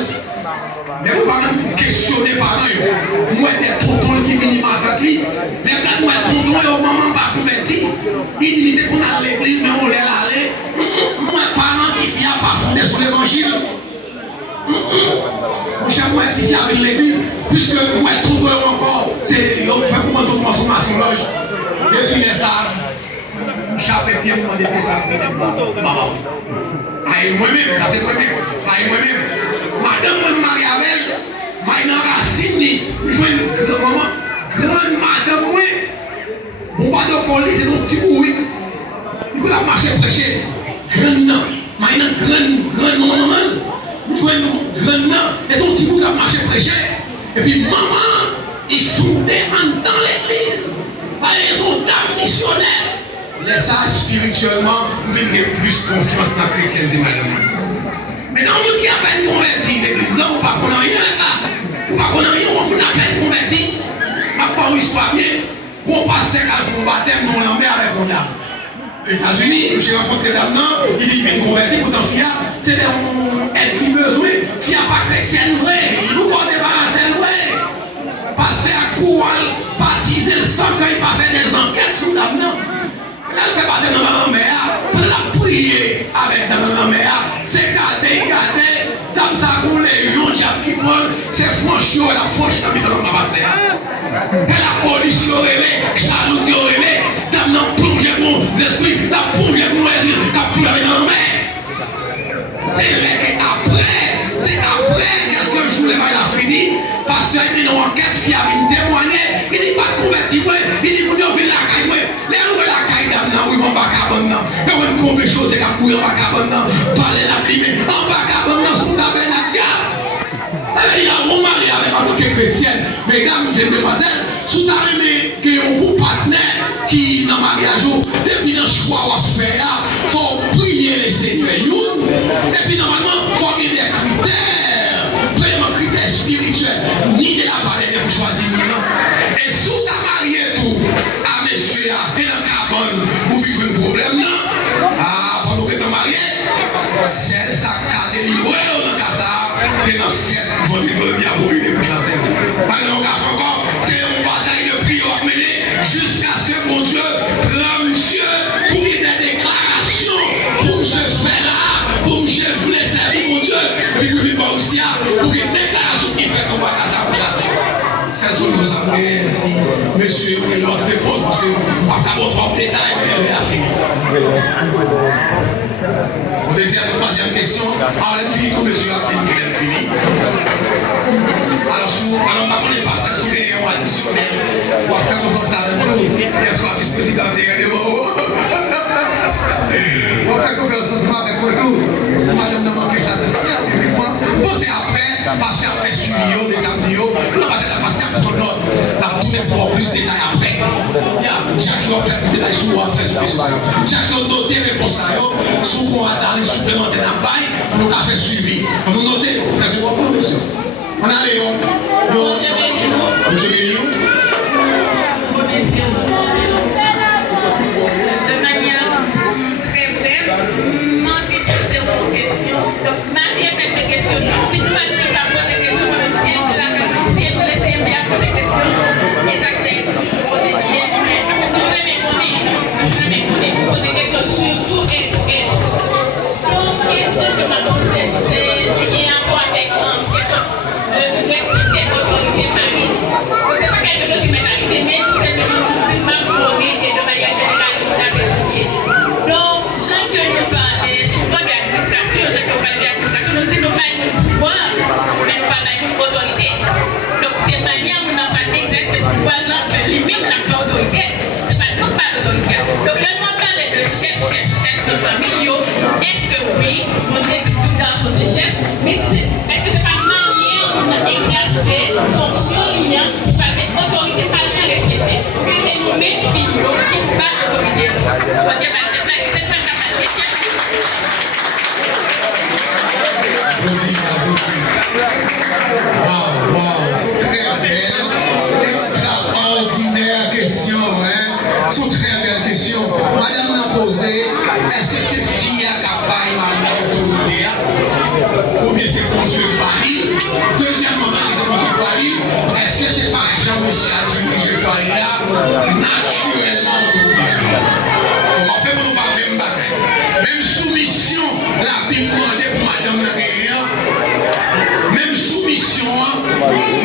Mais vous parlez questionner les parents. Moi, des tontons qui viennent m'attendre. Mais quand moi, tonton et au moment pas converti, il dit qu'on a l'église, mais on l'air aller. Moi, parents, il n'y a pas fondé sur l'évangile. Mon cher, moi, je suis avec l'église, puisque moi, tout le monde encore, c'est le fait pour moi de consommation loge. Et puis, ça, j'avais bien demandé que ça maman. Aïe, moi-même, ça c'est moi-même. Aïe, moi-même. Madame, moi, je marie avec elle, je suis racine, je suis une grande madame, moi. Bon, pas de police, c'est notre petit bruit. Il faut la marcher prêcher. Grande, grande maman. Nous jouons grandement, et ton petit bout a marché prêcher. Et puis maman, ils fondaient dans l'église. Ils sont dames missionnaires. Laisse ça spirituellement, nous avons plus confiance dans la chrétienté, madame. Mais dans le monde qui a peine converti, l'église là, on ne va pas connaître rien là. On ne va connaître rien, on a peine converti. Ma part, histoire bien. Bon pasteur qui a fait un baptême, nous on l'emmène avec mon âme. Aux États-Unis, j'ai rencontré là-dedans, il dit qu'il vient convertir pour t'en fier. C'est elle qui besoin, qui n'a pas chrétien vrai, il nous faut débarrasser le vrai. Pasteur à Koual, baptiser le sang quand il va faire des enquêtes sur l'âme. Là, il fait pas de la mère, pour la prier avec la mère, c'est garder, comme ça, pour les lions, diable qui volent, c'est franchement la franche dans le pasteur. Et la police y aurait, jaloux y aurait, dans le plongé pour l'esprit, la plongé pour l'esprit, la plongé dans la mer. C'est après, quelques jours, les mains a fini, pasteur a une enquête fiable, il témoignait, il dit pas de convertir, il dit pour nous venir la caille, les gens la caille d'amnan, ils vont pas cabane, mais on combien de choses, c'est qu'à courir en bas cabane, parler d'applimer, en bas cabane, sous la veine à diable. Il y a mon mari avec en tant que chrétienne, mesdames et mesdemoiselles, sous ta aimé, qu'il y a un bon partenaire qui dans le mariage, depuis le choix à faire, il faut prier les seigneurs. Et puis normalement, il faut avoir des critères, vraiment critères spirituels, ni de la parler de choisir. Et sous ta marié tout, à monsieur, et dans le carbone, vous vivez un problème, non? Ah, pendant que tu es marié, c'est ça qui a délivré dans le cas ça. Et dans cette journée, il y a beaucoup de chasser. Alors, encore, c'est une bataille de prière menée jusqu'à ce que mon Dieu, grand monsieur, pour qu'il y ait des déclarations, pour que je fais là, pour que je voulais servir mon Dieu, et puis que je pas aussi pour qu'il y ait des déclarations qui fait qu'on va casser pour chasser. C'est ce que vous savez, si monsieur, vous avez l'autre réponse, parce que vous n'avez pas trop de détails, mais il a fini. On deuxième, troisième question. Alors, elle finit comme monsieur a fini. Alors, par contre, les pasteurs sont bien, on va discuter. On va faire comme ça avec nous. Bien sûr, vice-président derrière nous. On va faire confiance avec nous. Madame n'a manqué ça de ce publiquement. Bon, c'est parce qu'elle fait suivi, des amis, non, parce qu'elle prend note, la tourner pour plus de détails après. Jacques va faire plus de détails sur après, Jacques va noter les réponses sous qu'on a dans les supplémentaires dans le bail, nous avons fait suivi. Nous notons, c'est bon, monsieur. On a Léon. Monsieur Bénion. De manière très brève, manquez de poser vos questions. Donc, ma vie est faite de questions. Si vous n'avez pas posé des questions, même si vous laissez bien poser des questions, exactement, je pose des liens, mais vous aimez poser des questions surtout et. Donc, question que ma posée, c'est lié à quoi avec le respect de l'autorité marine. C'est pas quelque chose qui m'est arrivé, mais tout simplement, ma volonté et de manière générale, vous l'avez dit. Donc, je que nous parlons souvent de l'administration, je que nous parlons de l'administration, nous disons pas de pouvoir, mais nous parlons de autorité. Donc, c'est manière où nous n'avons pas d'exercer le pouvoir, de limite l'autorité. C'est pas nous pas d'autorité. Donc, là, nous parlons de chef de famille. Est-ce que oui, on est tout dans son chef, mais est-ce que c'est pas manière où on exerce fonction liant pour permettre l'autorité pas bien respectée? Mais c'est nous-mêmes qui n'ont pas l'autorité. On dit à chef là, c'est pas capable de chef. Wow, c'est très belle, extraordinaire question, hein? C'est une très belle question. Madame l'a posé, est-ce que c'est fille à Kapaï, madame autorité, ou bien c'est contre Paris? Deuxièmement, c'est contre Paris, est-ce que c'est par exemple monsieur a dirigé Paris là, naturellement autorité? On peut nous parler même bagaille. Même soumission, la Bible demandait pour madame Nagéria, même soumission,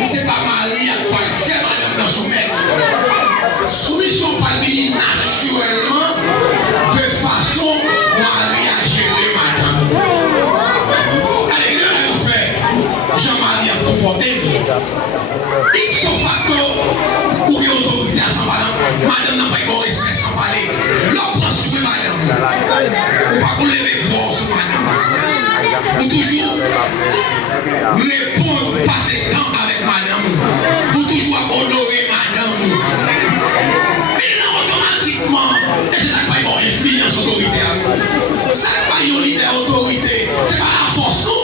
c'est pas Marie à quoi faire madame dans soumettre. Soumission pas venir naturellement de façon Marie à gérer madame. Allez, là, on fait Jean-Marie à comporter. Ipso facto, ou bien autorité à s'en parler. Madame n'a pas eu bon respect sans parler. L'homme prend sur madame. Ou pas qu'on lever voir sur madame. Ou toujours répondre, passer temps avec madame. Ou toujours honorer madame. Mais non, automatiquement, et c'est ça qui va y avoir influence autorité. Ça qui va y avoir leader autorité. C'est pas la force, non?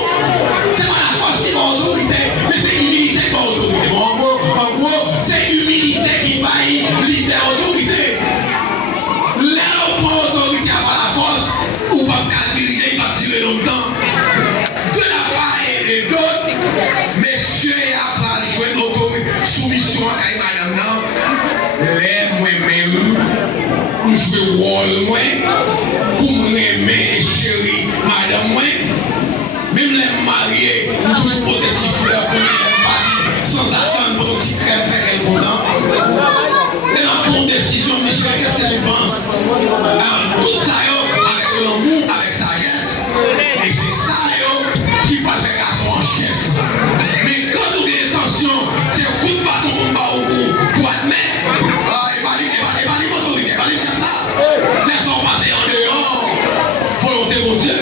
C'est pas la force qui va autorité, mais c'est l'humilité qui va autorité. Bon, en gros, c'est l'humilité qui va y leader autorité. Là, on prend autorité à la force, ou pas diriger, il va tirer longtemps. De la part et d'autres, messieurs et après, jouer une autorité, soumission à madame, non? Les moi-même, pour jouer rôle, pour m'aimer et chérir madame, même les mariés, pour toujours porter des petites fleurs pour les partir sans attendre pour nos petits crèmes faire qu'elle content. Et la bonne décision, Michel, qu'est-ce que tu penses? Tout ça, avec l'amour, avec sagesse, et c'est ça qui va faire garçon en chef. Mais quand nous avons intention, c'est un coup de bâton pour bas au bout, pour admettre, il va dire l'autorité, il va dire chef là. Laissons passer en dehors, volonté de Dieu.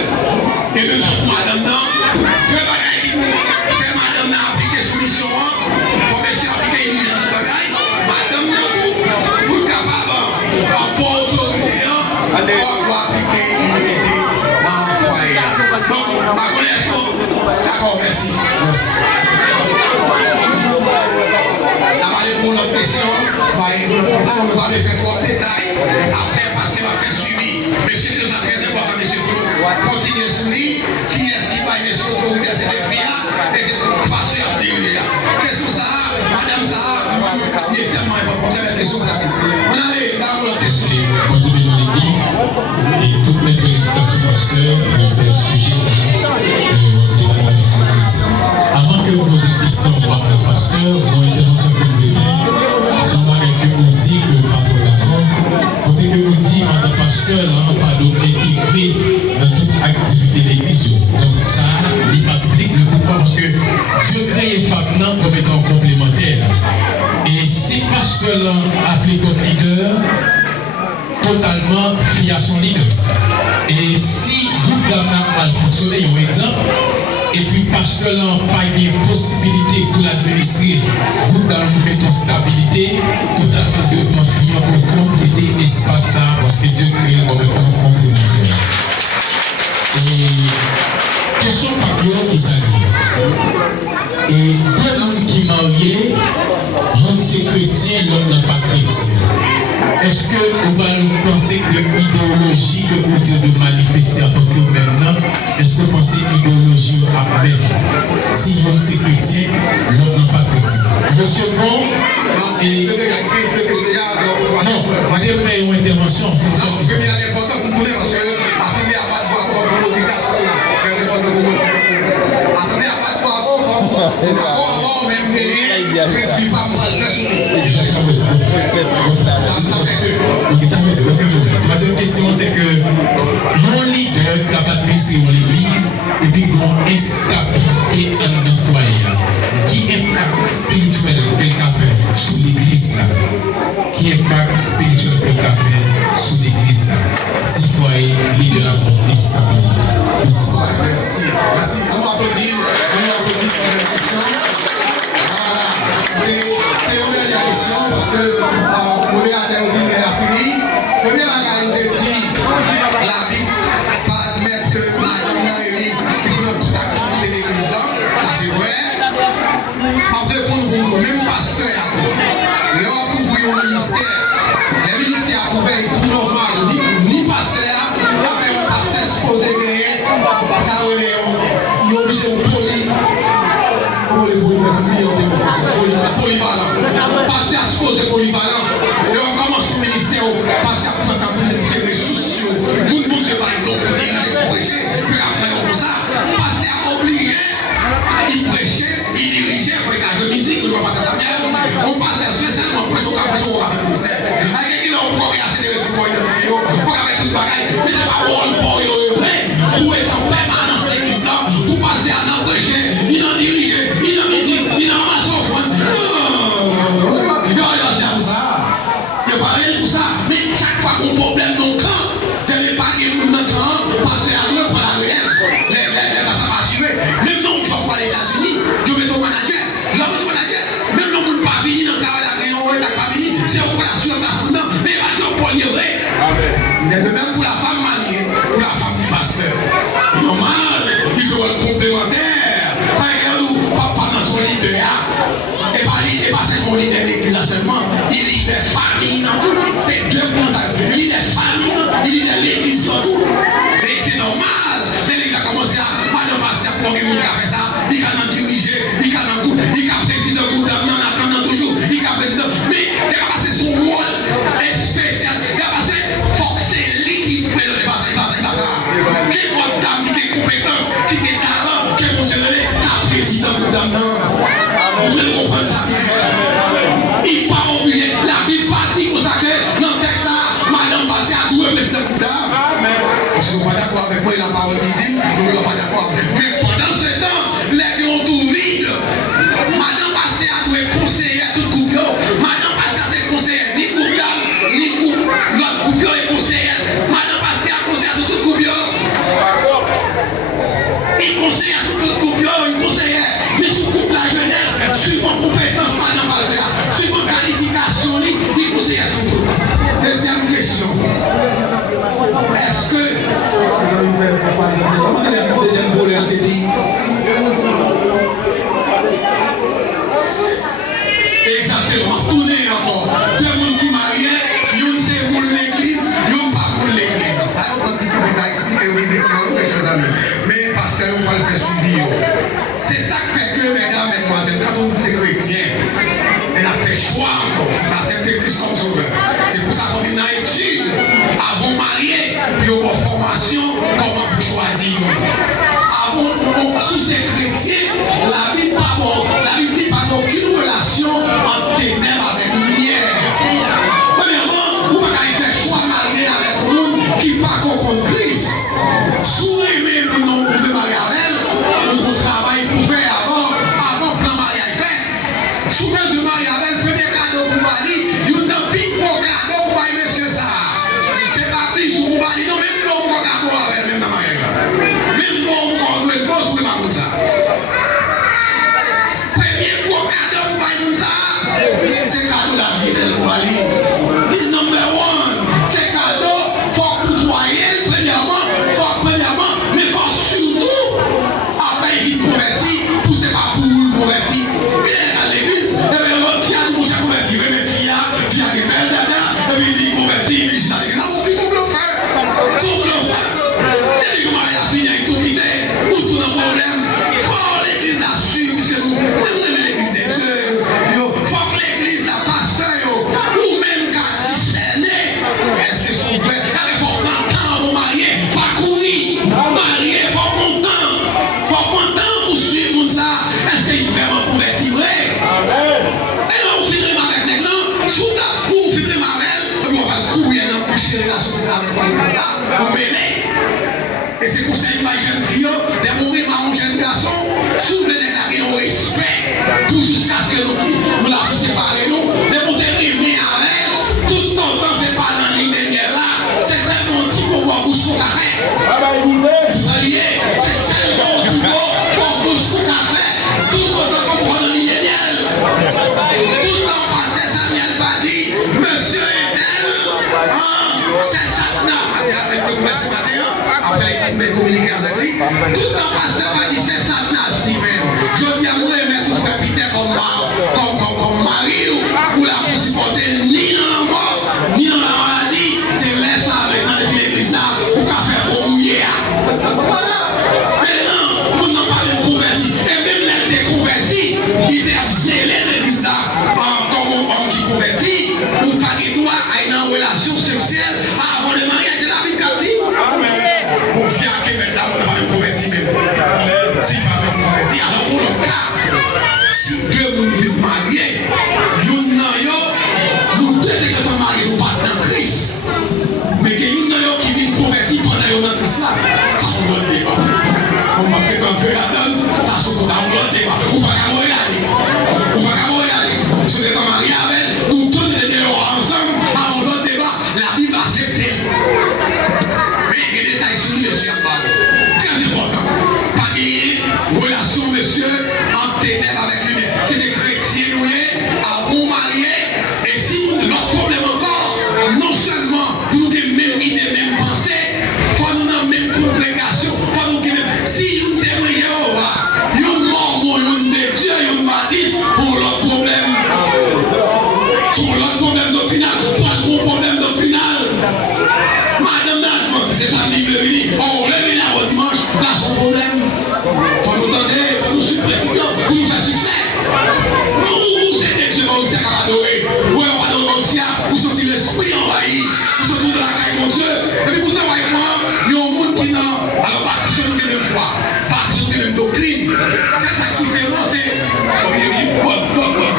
Et même sur madame, que bagaille qui vous fait madame appliquer soumission, pour monsieur appliquer une bagaille, madame vous capable, en bonne autorité, pour appliquer l'immunité dans le foyer. Donc, ma connaissance, d'accord, merci. On va aller pour l'autre question, on va aller faire trois détails. Après, parce qu'il va faire suivi. Monsieur, c'est très important, monsieur, continuez à suivre. Qui est-ce qui va aider sur l'autorité à ses filles et c'est façon à dire. Question ça, madame ça, c'est extrêmement important, la question pratique. On allait dans l'autre question. Continuez dans l'église et toutes mes félicitations, pasteur, pour le sujet ça. Avant que vous posiez une question par le pasteur, mon intervention que vous venez, sans bagage que vous dites que vous n'êtes pas d'accord, côté que vous dites en tant que pasteur, là, pas d'objectivité dans toute activité de l'église. Donc ça, il m'applique le pourquoi parce que Dieu crée Fanmiy comme étant complémentaire. Et c'est parce que l'on applique comme leader, totalement fier à son leader. Et si vous avez mal fonctionné, un exemple, et puis parce que l'on n'a pas de possibilité pour l'administrer, vous dans une stabilité, totalement de confiance pour compléter l'espace ça, parce que Dieu crée comme un complémentaire. Et question papillon qui s'allie. Et deux hommes qui mariés, l'un c'est chrétien, l'autre n'est pas chrétien. Est-ce que on va penser que l'idéologie que vous dites de manifester avant que maintenant, est-ce que vous pensez que l'idéologie après, si l'un c'est chrétien, l'autre n'est pas chrétien? Monsieur Bon, non, on va faire une intervention. C'est ça. Je vais aller important pour vous parce que l'Assemblée n'a pas de droit pour vous très important pour vous. L'Assemblée n'a pas de droit pour vous. D'accord, avant même payer, je ne suis pas pour le faire sur la troisième question, c'est que mon leader capable d'administrer l'église et puis une instabilité dans le foyer. Qui impact spirituel qu'elle a fait sur l'église là? Qui impact spirituel qu'elle a fait sur l'église là? Si foyer leader a instabilité. Merci. Merci. On va applaudir pour la question. Voilà. C'est une dernière question parce que pour les intervenir a fini. Première bagage dit la Bible pas admettre que madame Naëli figure toute activité de l'église là. Ça c'est vrai. Après pour nous, même pasteur leur a ouvert un ministère. Les ministères a ouvert tout normal. Ni pasteur, là un pasteur supposé gagner. Ça il est obligé de poly. Comment les polyvalent. Pasteur supposé polyvalent. Là on commence au ministère. Pasteur pour faire des soucis. Tout le monde se bat donc pour diriger, pour prêcher. Puis après on fait ça. Pasteur obligé. Il prêchait, il dirigeait, il faut égaler de musique, il ne doit pas passer sa bière. On passe des sujets seulement prêche, on va prêcher, on va faire le ministère. Avec qui l'on pourrait accélérer sur le point de vue, pour avec tout le bagage. Mais c'est pas bon pour eux, pour être en permanence à l'église là, pour passer à n'en prêcher, il en diriger, il en musique, il en maçon. Non, il va se pour ça. Il va rien pour ça. Mais chaque fois qu'on problème dans le camp, il n'y a pas de monde dans le camp, parce que la loi pour la relève. Les personnes assurées, même non, je vois les États-Unis, je vais au manager, l'homme manager, même non, vous ne pas venir dans le travail, on n'est pas venu, c'est au la sur place maintenant, mais il va dire pour livrer. Même pour la femme mariée, pour la femme du pasteur. Normal, il faut être complémentaire. Regarde, papa dans son leader, et pas seulement leader d'église seulement, il leader famille dans tout, les deux points, il leader famille, il leader l'église dans tout. Et c'est normal, mais il a commencé à, madame pasteur, pour qu'il a fait ça, il a dirigé, il a un coup, il a président du gouvernement, en attendant toujours, il a président, mais il a passé son rôle spécial, il a passé, faut que c'est lui qui présente les bases, qui est bonne dame, qui est compétence, qui est talent, qui est mon Dieu, la président du gouvernement. Vous allez comprendre ça bien. Il n'a pas oublié, la Bible pas dit pour ça que dans le texte, madame pasteur a doué président du gouvernement. Parce que vous n'êtes pas d'accord avec moi, il n'a pas dit, vous n'êtes pas d'accord. Mais pendant ce temps, les gens ont tout vide. Madame pasteur a doué conseiller tout le groupe. Madame pasteur c'est conseiller, ni groupe ni groupe. L'autre groupe est conseiller. Madame pasteur a conseillé sur tout le groupe. Il conseille sur tout le groupe, il conseille. Mais sur le groupe la jeunesse, suivant compétence, madame pasteur, suivant qualification, il conseille sur le groupe. Deuxième question. Est-ce que comment deuxième volet a été dit? Exactement, tournez encore. Deux gens qui marient, une c'est pour l'église, une pas pour l'église. Ça, on dit qu'on va expliquer au biblique, mes amis. Mais pasteur, on va le faire suivre. C'est ça qui fait que, mesdames, mesdemoiselles, quand on dit c'est chrétien, elle a fait choix encore. On accepte Christ comme sauveur. C'est pour ça qu'on est dans l'étude, avant marié, puis on va formation, comment pour choisir. Avant, sous ces chrétiens, la Bible dit pas aucune relation entre ténèbres avec lumière. Premièrement, vous ne pouvez pas faire choix de marier avec un monde qui ne pas contre Christ. Sous aimer nous non pouvez marier avec elle, on travaille pour faire avant plan mariage fait. Souvent je marie avec le premier cadeau pour Bali, il y a un big cadeau pour monsieur ça. C'est pas plus pour Bali, non, même bon cadeau avec même dans mariage. Même bon on doit être bon sur le ça. Premier gros cadeau pour bailler ça, c'est cadeau la vie de l'Ouali. Is number one. C'est cadeau, faut côtoyer, premièrement, mais faut surtout, après il converti, pousser pas pour le converti. Il est à l'église, et bien l'autre qui a dit, mon cher converti, mais fille a des belles dada, et puis il dit converti, il dit, là, on dit, son bluffeur. Et puis comment il a fini avec toute idée, ou tout un problème. Faut l'église là-dessus, puisque nous aimons l'église des dieux. Faut que l'église la pasteur, ou même qu'à discerner, est-ce que son frère, il faut prendre temps pour marier, pas courir, marier, faut prendre temps pour suivre ça. Est-ce qu'il est vraiment converti, vrai? Et là, on finit avec les gens, soudain, ou on finit avec elle, on va courir dans la relation avec on mêlé. Et c'est pour ça que les jeunes filles, des mourir par un jeune garçon, souffle des cas qui ont respect, tout jusqu'à ce que nous la séparer nous, des montées rivières avec elle, tout le temps, c'est pas dans l'île de miel là, c'est celle qu'on dit pour boire bouche pour café. C'est lié, c'est celle qu'on dit pour boire bouche pour café, tout le temps qu'on boit dans l'île de miel. Tout le temps, pasteur Samuel pas dit, monsieur est tel, c'est Satan. Avec le ce matin, après l'église mais communiquer avec lui. Tout le temps, pasteur m'a dit c'est Satan, Steven. Je dis à moi, mais tout frère Peter comme mari pour la supporter ni dans la mort, ni dans la maladie. C'est laisse ça maintenant depuis l'église là, pour qu'à faire pour mouiller. Voilà. Mais non, pour n'en pas même converti. Et même les déconvertis, il est zélé l'église là, comme un homme qui convertit, ou pas qu'il doit aller dans une relation sexuelle avant le mariage. Pour fier que maintenant on va me convertir même. S'il va me convertir, alors pour le cas, si deux nous vivent mariés, nous deux étant mariés, nous pas dans Christ. Mais que nous qui vivent convertis pendant qu'on dans Christ là, ça on va le débat. On va peut-être un peu la donne, ça se trouve on va le débat. Ou pas qu'à mourir là. Si on est marié avec, nous tous les deux ensemble, avant notre débat, la Bible accepte. Mais il y a des détails sur lui, monsieur Abba. Très important. Pas de relation, monsieur, entre ténèbres avec lui. C'est des chrétiens, nous, avons marié. Et si notre problème encore, non seulement nous avons les mêmes idées, mêmes pensées, il faut nous avoir la même congrégation. Si nous témoignons, nous mormons, nous des dieux, nous baptisons pour leur problème. Pour leur problème doctrinal. Pas de problème doctrinal. Madame Nadfond, c'est ça qui veut venir. On revient là au dimanche, là son problème. Faut nous donner, faut nous suivre précipieux pour nous faire succès. Nous, c'est Dieu, nous sommes capables d'adorer. Vous avez pas d'organisation, vous sentez l'esprit envahi, vous sentez de la caille, mon Dieu. Et puis pourtant, avec moi, il y a un monde qui n'a alors partition de même foi, partition de même doctrine. C'est ça qui fait vraiment, c'est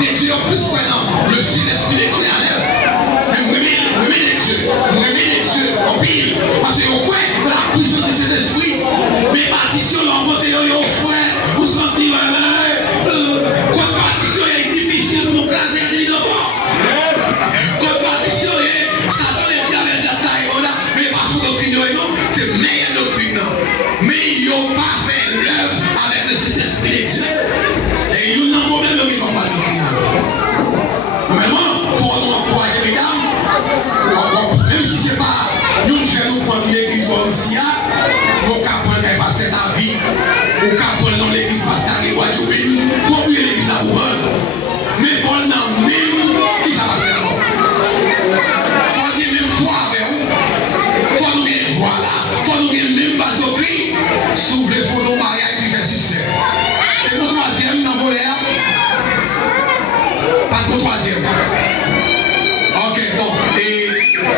des dieux plus prenant le Saint-Esprit des dieux à l'air. Mais vous aimez les dieux, en pile. Parce que vous croyez la puissance de cet esprit, mais partition l'envoûter aux frères, vous sentez quoi de partition est difficile pour nous classer évidemment. Quoi de partition est, Satan les dit avec la taille, mais pas sous doctrine, non, c'est meilleure doctrine. Mais ils n'ont pas fait l'œuvre avec le Saint-Esprit des dieux. Et ils n'ont pas de problème, ils n'ont pas de doctrine. Normalement, il faut nous encourager, mesdames. Même si ce n'est pas une jeune ou pas l'église aussi, mon capon est pasteur David, mon capon dans l'église pasteur Guadeloupe, pour oublier l'église la Bourgogne. Mais on a même qui ça passe là-bas. Faut qu'il y ait même foi avec vous. Faut nous gagner, voilà. Faut nous gagner même base doctrine. S'ouvre les fonds de mariage et faire succès. Et mon troisième dans vos l'air. Pas de troisième. Ok, bon. Et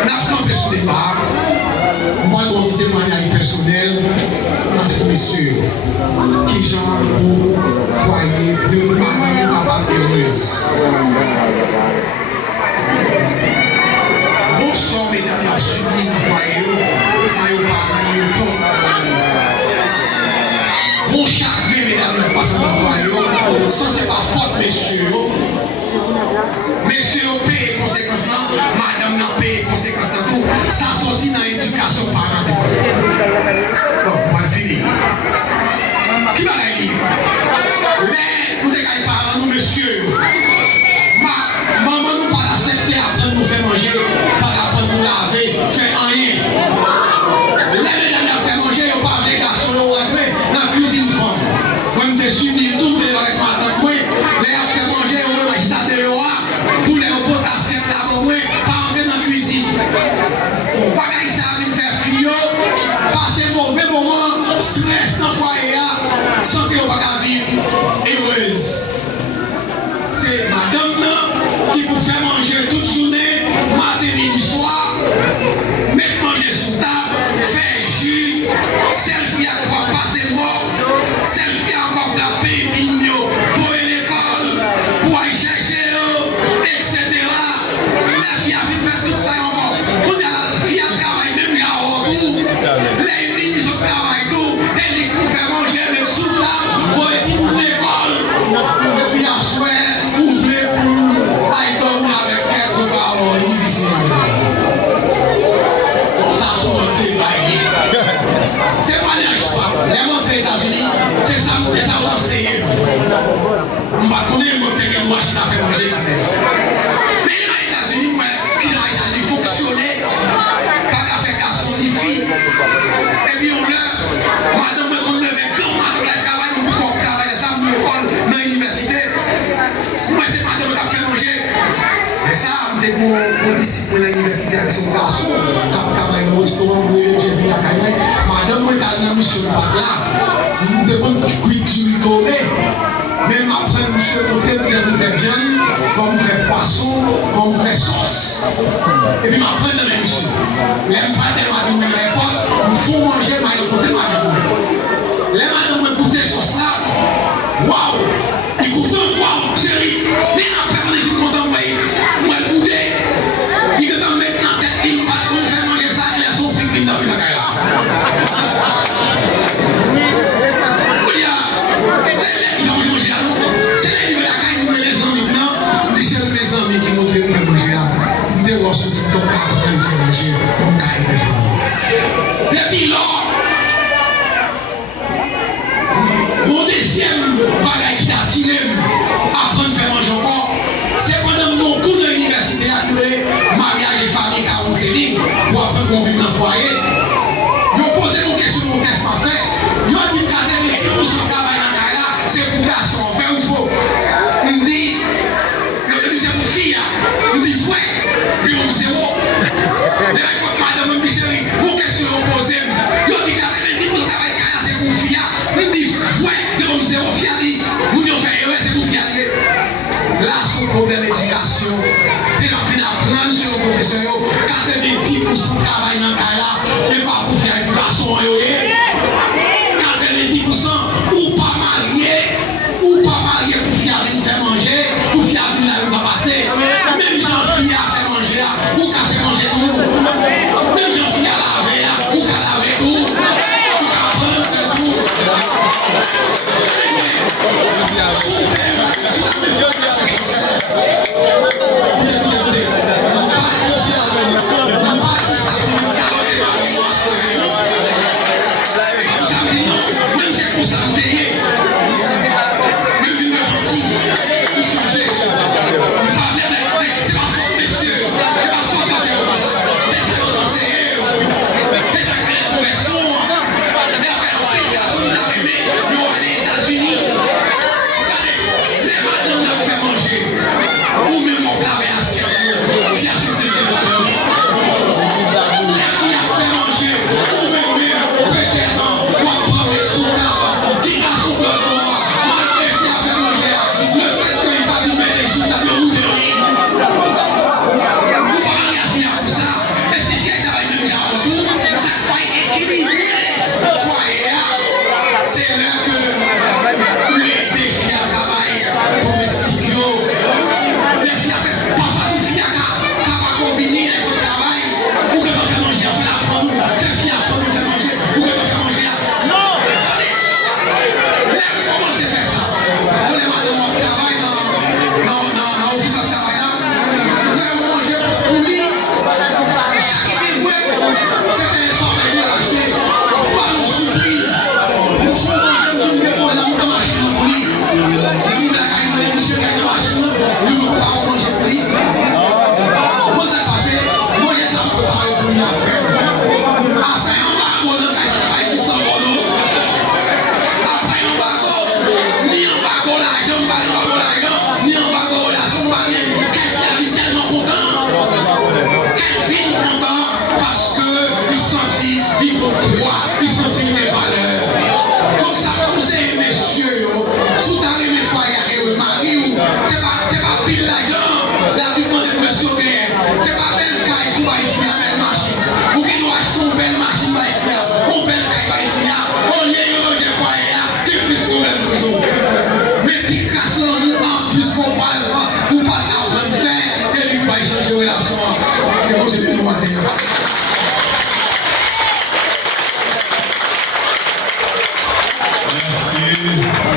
n'a pas campé sur départ. Moi, je vais vous témoignage personnel dans cette mission. Qui genre pour foyer, pour une madame capable heureuse. Vos sorts, mesdames, ont subi le foyer, ça y est pas même compte. Vos chagrin, mesdames, ne passent dans le foyer, ça c'est pas faute, messieurs. Messieurs, paye les conséquences là, madame n'a payé les conséquences là tout. Ça sortit dans l'éducation parentale. Donc, on va finir. Qui va la lire? Les, vous êtes parents. Hier soir, vous voulez pour aller dormir avec quelques parents difficiles. Ça sont des bails. Témoignage pas. Les montres aux États-Unis, c'est ça que les gens ont enseigné. On va connaître mon téléphone, moi, je fait manger, etc. Mais les États-Unis, il fonctionnait pas qu'à garçon ni fille. Et puis on l'a, madame, on levait comme madame la travail, on peut travailler ça, on école, dans l'université. Moi, c'est madame qui a fait manger. Mais ça, c'est mon disciple à l'université avec son garçon, qui a travaillé dans le restaurant, où il est venu à Caïmé. Madame, moi, j'ai un monsieur là, nous devons rigoler. Même après, monsieur, peut-être que vous faites bien, comme vous faites poisson, comme vous faites sauce. Et puis, après, dans les monsieur, les madame a dit, à l'époque, il faut manger, mais il faut madame. Les madame ont goûté sauce là, waouh! Ils goûtent, waouh, chérie. Mais après, quand ils sont contents, moi, goûté. Ils vont mettre dans la tête, ils ne vont pas faire manger ça, ils sont fixés dans la caille là. Depuis lors, mon deuxième bagage qui t'a tiré à apprendre à faire manger encore, c'est pendant mon cours de l'université à trouver mariage et famille 45 lignes pour apprendre qu'on vive dans le foyer. Je posé mon question, mon test m'a fait. Je dis que 90% de travail dans le là, c'est pour garçon, vrai ou faux? Il me dit, c'est pour fille. Il me dit, vrai. Puis on me dit, oh. Mais quand madame me dit, chérie, mon question posée, je dis que 90% de travail c'est pour fille. Il me dit, vrai. Puis on me dit, oh, fille, nous avons fait erreur, c'est pour fille. Là, son problème d'éducation, il a fait apprendre sur le professeur, 90% de travail dans le là, mais pas pour faire un garçon. 90% ou pas marié pour faire manger, pour faire la pas passer. Même Jean-Fille a fait manger, ou qu'a fait manger tout. Même Jean-Fille a lavé, ou qu'a lavé tout. Ou qu'a prendre fait tout. Même c'est pour ça